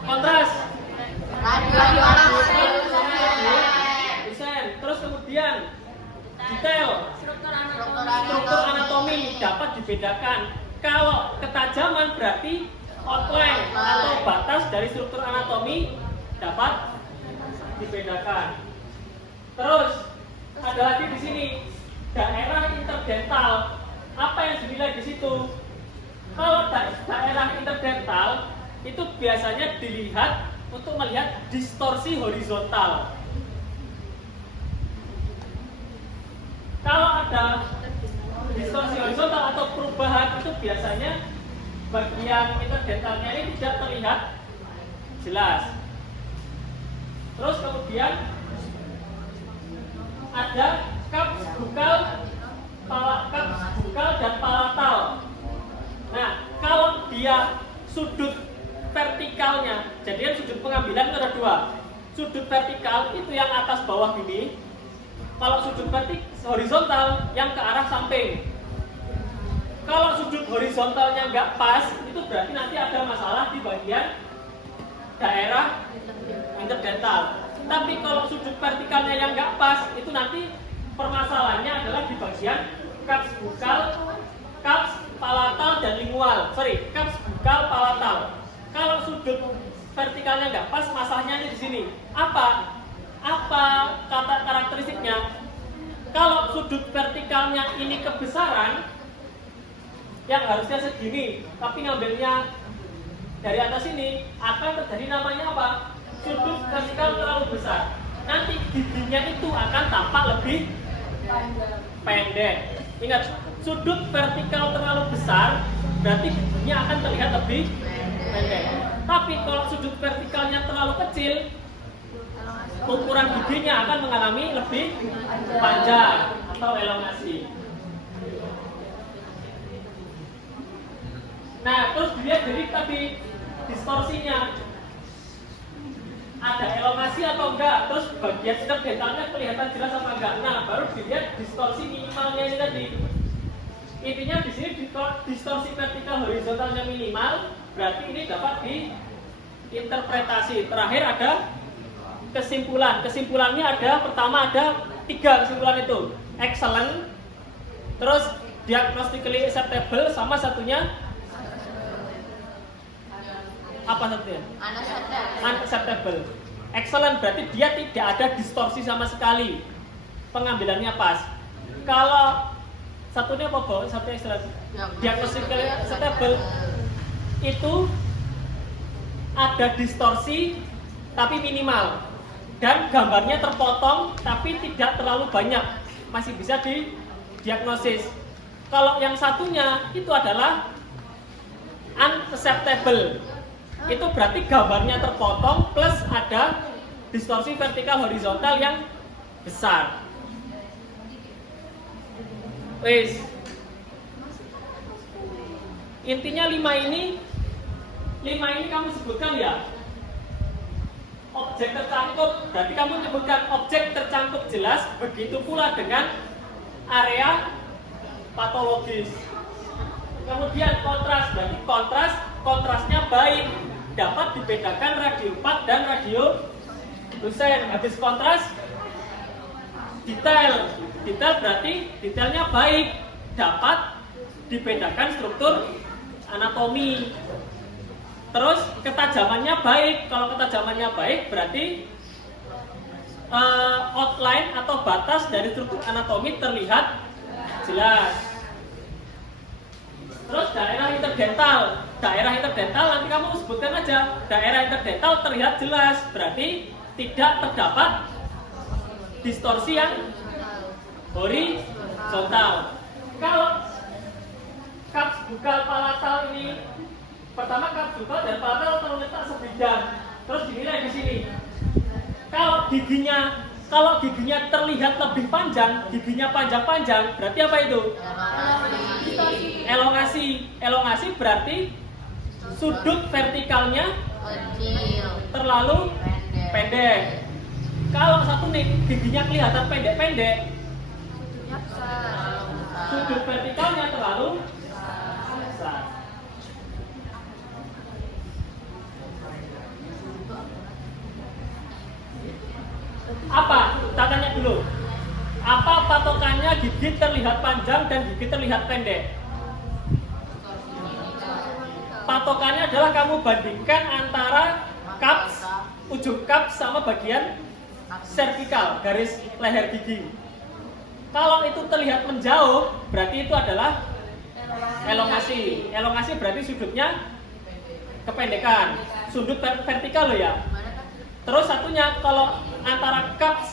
Kontras terus kemudian detail, struktur anatomi dapat dibedakan. Kalau ketajaman berarti outline atau batas dari struktur anatomi dapat dibedakan. Terus ada lagi di sini daerah interdental. Apa yang dinilai di situ? Kalau daerah interdental itu biasanya dilihat untuk melihat distorsi horizontal. Kalau ada distorsi horizontal atau perubahan itu biasanya bagian interdentalnya ini tidak terlihat jelas. Terus kemudian ada kaps bukal, kaps bukal dan palatal. Nah, kalau dia sudut vertikalnya, jadi sudut pengambilan itu ada dua. Sudut vertikal itu yang atas bawah gini. Kalau sudut horizontal yang ke arah samping. Kalau sudut horizontalnya nggak pas, itu berarti nanti ada masalah di bagian daerah interdental. Tapi kalau sudut vertikalnya yang nggak pas, itu nanti permasalahannya adalah di bagian kaps bukal, kaps palatal dan lingual. Kaps bukal palatal. Kalau sudut vertikalnya nggak pas, masalahnya ini di sini. Apa kata karakteristiknya? Kalau sudut vertikalnya ini kebesaran, yang harusnya segini, tapi ngambilnya dari atas ini, akan terjadi namanya apa? Sudut vertikal terlalu besar. Nanti giginya itu akan tampak lebih pendek. Ingat, sudut vertikal terlalu besar, berarti giginya akan terlihat lebih pendek. Tapi kalau sudut vertikalnya terlalu kecil, ukuran giginya akan mengalami lebih panjang atau elongasi. Nah, terus dilihat dari tadi distorsinya, ada elongasi atau enggak, terus bagian interdentalnya kelihatan jelas apa enggak. Nah, baru dilihat distorsi minimalnya ini tadi. Intinya di sini distorsi vertikal horizontalnya minimal, berarti ini dapat diinterpretasi. Terakhir ada kesimpulan. Kesimpulannya ada, pertama ada 3 kesimpulan itu. Excellent, terus diagnostically acceptable, sama satunya apa satunya? Unacceptable. Excellent berarti dia tidak ada distorsi sama sekali, pengambilannya pas. Kalau satunya apa, Bo? Satu excellent. Diagnostically acceptable itu ada distorsi tapi minimal, dan gambarnya terpotong tapi tidak terlalu banyak, masih bisa didiagnosis. Kalau yang satunya itu adalah unacceptable, itu berarti gambarnya terpotong plus ada distorsi vertikal horizontal yang besar. Wes, intinya 5 ini kamu sebutkan ya. Objek tercangkup, berarti kamu menyebutkan objek tercangkup jelas, begitu pula dengan area patologis. Kemudian kontras, berarti kontrasnya baik, dapat dibedakan radio 4 dan radio lusen. Habis kontras, detail berarti detailnya baik, dapat dibedakan struktur anatomi. Terus ketajamannya baik, kalau ketajamannya baik berarti outline atau batas dari struktur anatomi terlihat jelas. Terus daerah interdental nanti kamu sebutkan aja, daerah interdental terlihat jelas, berarti tidak terdapat distorsi yang horizontal. Kalau kaps bukal palatal ini, pertama kaps bukal dan palatal terletak sebidang, terus dinilai di sini. Kalau giginya terlihat lebih panjang, giginya panjang-panjang, berarti apa itu? Elongasi berarti sudut vertikalnya terlalu pendek. Kalau satu nih giginya kelihatan pendek-pendek, sudut vertikalnya terlalu besar. Apa? Kita tanya dulu. Apa patokannya gigi terlihat panjang dan gigi terlihat pendek? Patokannya adalah kamu bandingkan antara cups, ujung cups sama bagian servikal, garis leher gigi. Kalau itu terlihat menjauh, berarti itu adalah elongasi. Elongasi berarti sudutnya kependekan. Sudut vertikal loh ya. Terus satunya kalau antara cups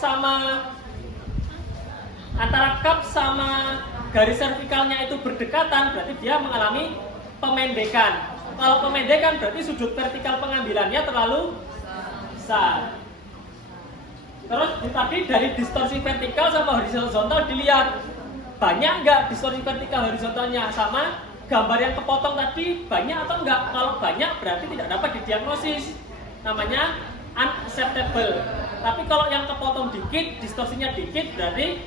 sama garis servikalnya itu berdekatan, berarti dia mengalami pemendekan. Kalau pemendekan berarti sudut vertikal pengambilannya terlalu besar. Terus tadi dari distorsi vertikal sama horizontal dilihat banyak nggak distorsi vertikal horizontalnya, sama gambar yang kepotong tadi banyak atau enggak. Kalau banyak berarti tidak dapat didiagnosis, namanya unacceptable. Tapi kalau yang kepotong dikit, distorsinya dikit, berarti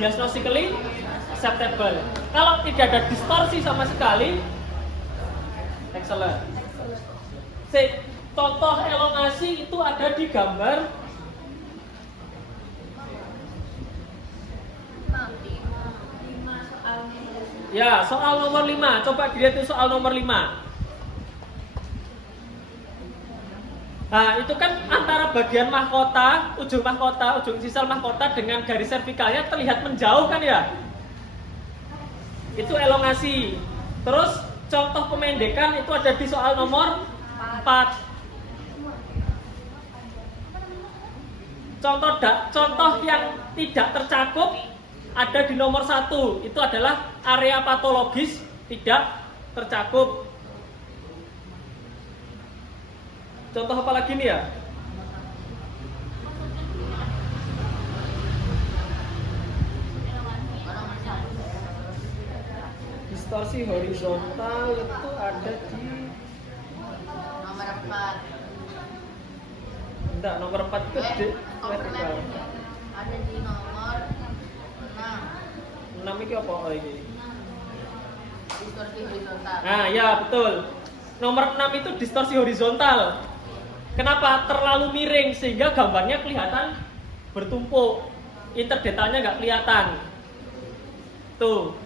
diagnostically acceptable. Kalau tidak ada distorsi sama sekali, excellent. Contoh elongasi itu ada di gambar 5 Ya, soal nomor 5. Coba dilihat itu soal nomor 5. Nah, itu kan antara bagian mahkota, ujung sisal mahkota dengan garis servikalnya terlihat menjauh kan ya? Itu elongasi. Terus contoh pemendekan itu ada di soal nomor 4. Contoh yang tidak tercakup ada di nomor 1. Itu adalah area patologis tidak tercakup. Contoh apa lagi nih ya? Distorsi horizontal itu ada di Nomor 4. enggak, nomor 4 itu di vertikal. Ada di nomor 6. 6 ini apa? Oh ini. Distorsi horizontal. Nah, ya betul. Nomor 6 itu distorsi horizontal. Kenapa? Terlalu miring sehingga gambarnya kelihatan bertumpuk. Interdetailnya nggak kelihatan. Tuh.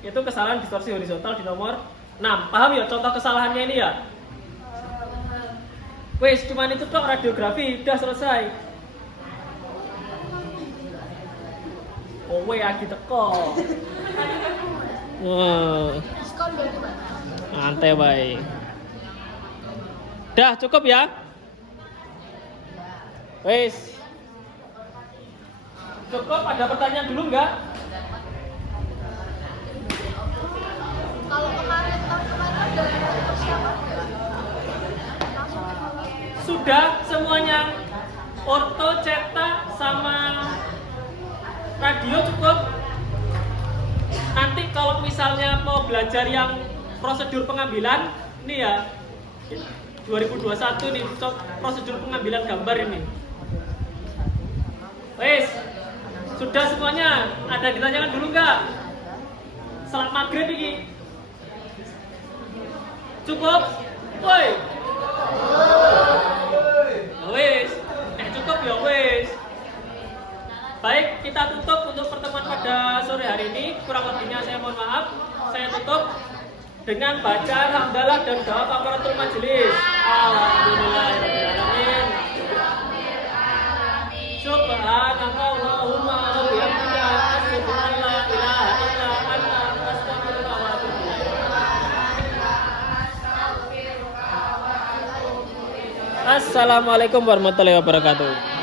Itu kesalahan distorsi horizontal di nomor 6. Paham ya contoh kesalahannya ini ya? Wes, cuman itu tok radiografi, udah selesai. Oh, lagi teko. Wah. Diskon berarti Pak. Santai baik. Dah cukup ya? Wes. Cukup, ada pertanyaan dulu nggak? Kalau kemarin tahun kemarin ada persiapan nggak? Langsung Sudah semuanya. Orto, cetak, sama radio cukup. Nanti kalau misalnya mau belajar yang prosedur pengambilan, ini ya 2021 nih prosedur pengambilan gambar ini. Wes, sudah semuanya. Ada ditanyakan dulu nggak? Salat maghrib ini. Cukup? Woi. Wes, cukup ya wes. Baik, kita tutup untuk pertemuan pada sore hari ini. Kurang lebihnya saya mohon maaf. Saya tutup dengan baca hamdalah dan doa kafaratul majelis. Alhamdulillahirabbil alamin. Subhanakallahumma wa bihamdika asyhadu an la ilaha illa anta astaghfiruka wa atubu ilaik. Assalamualaikum warahmatullahi wabarakatuh.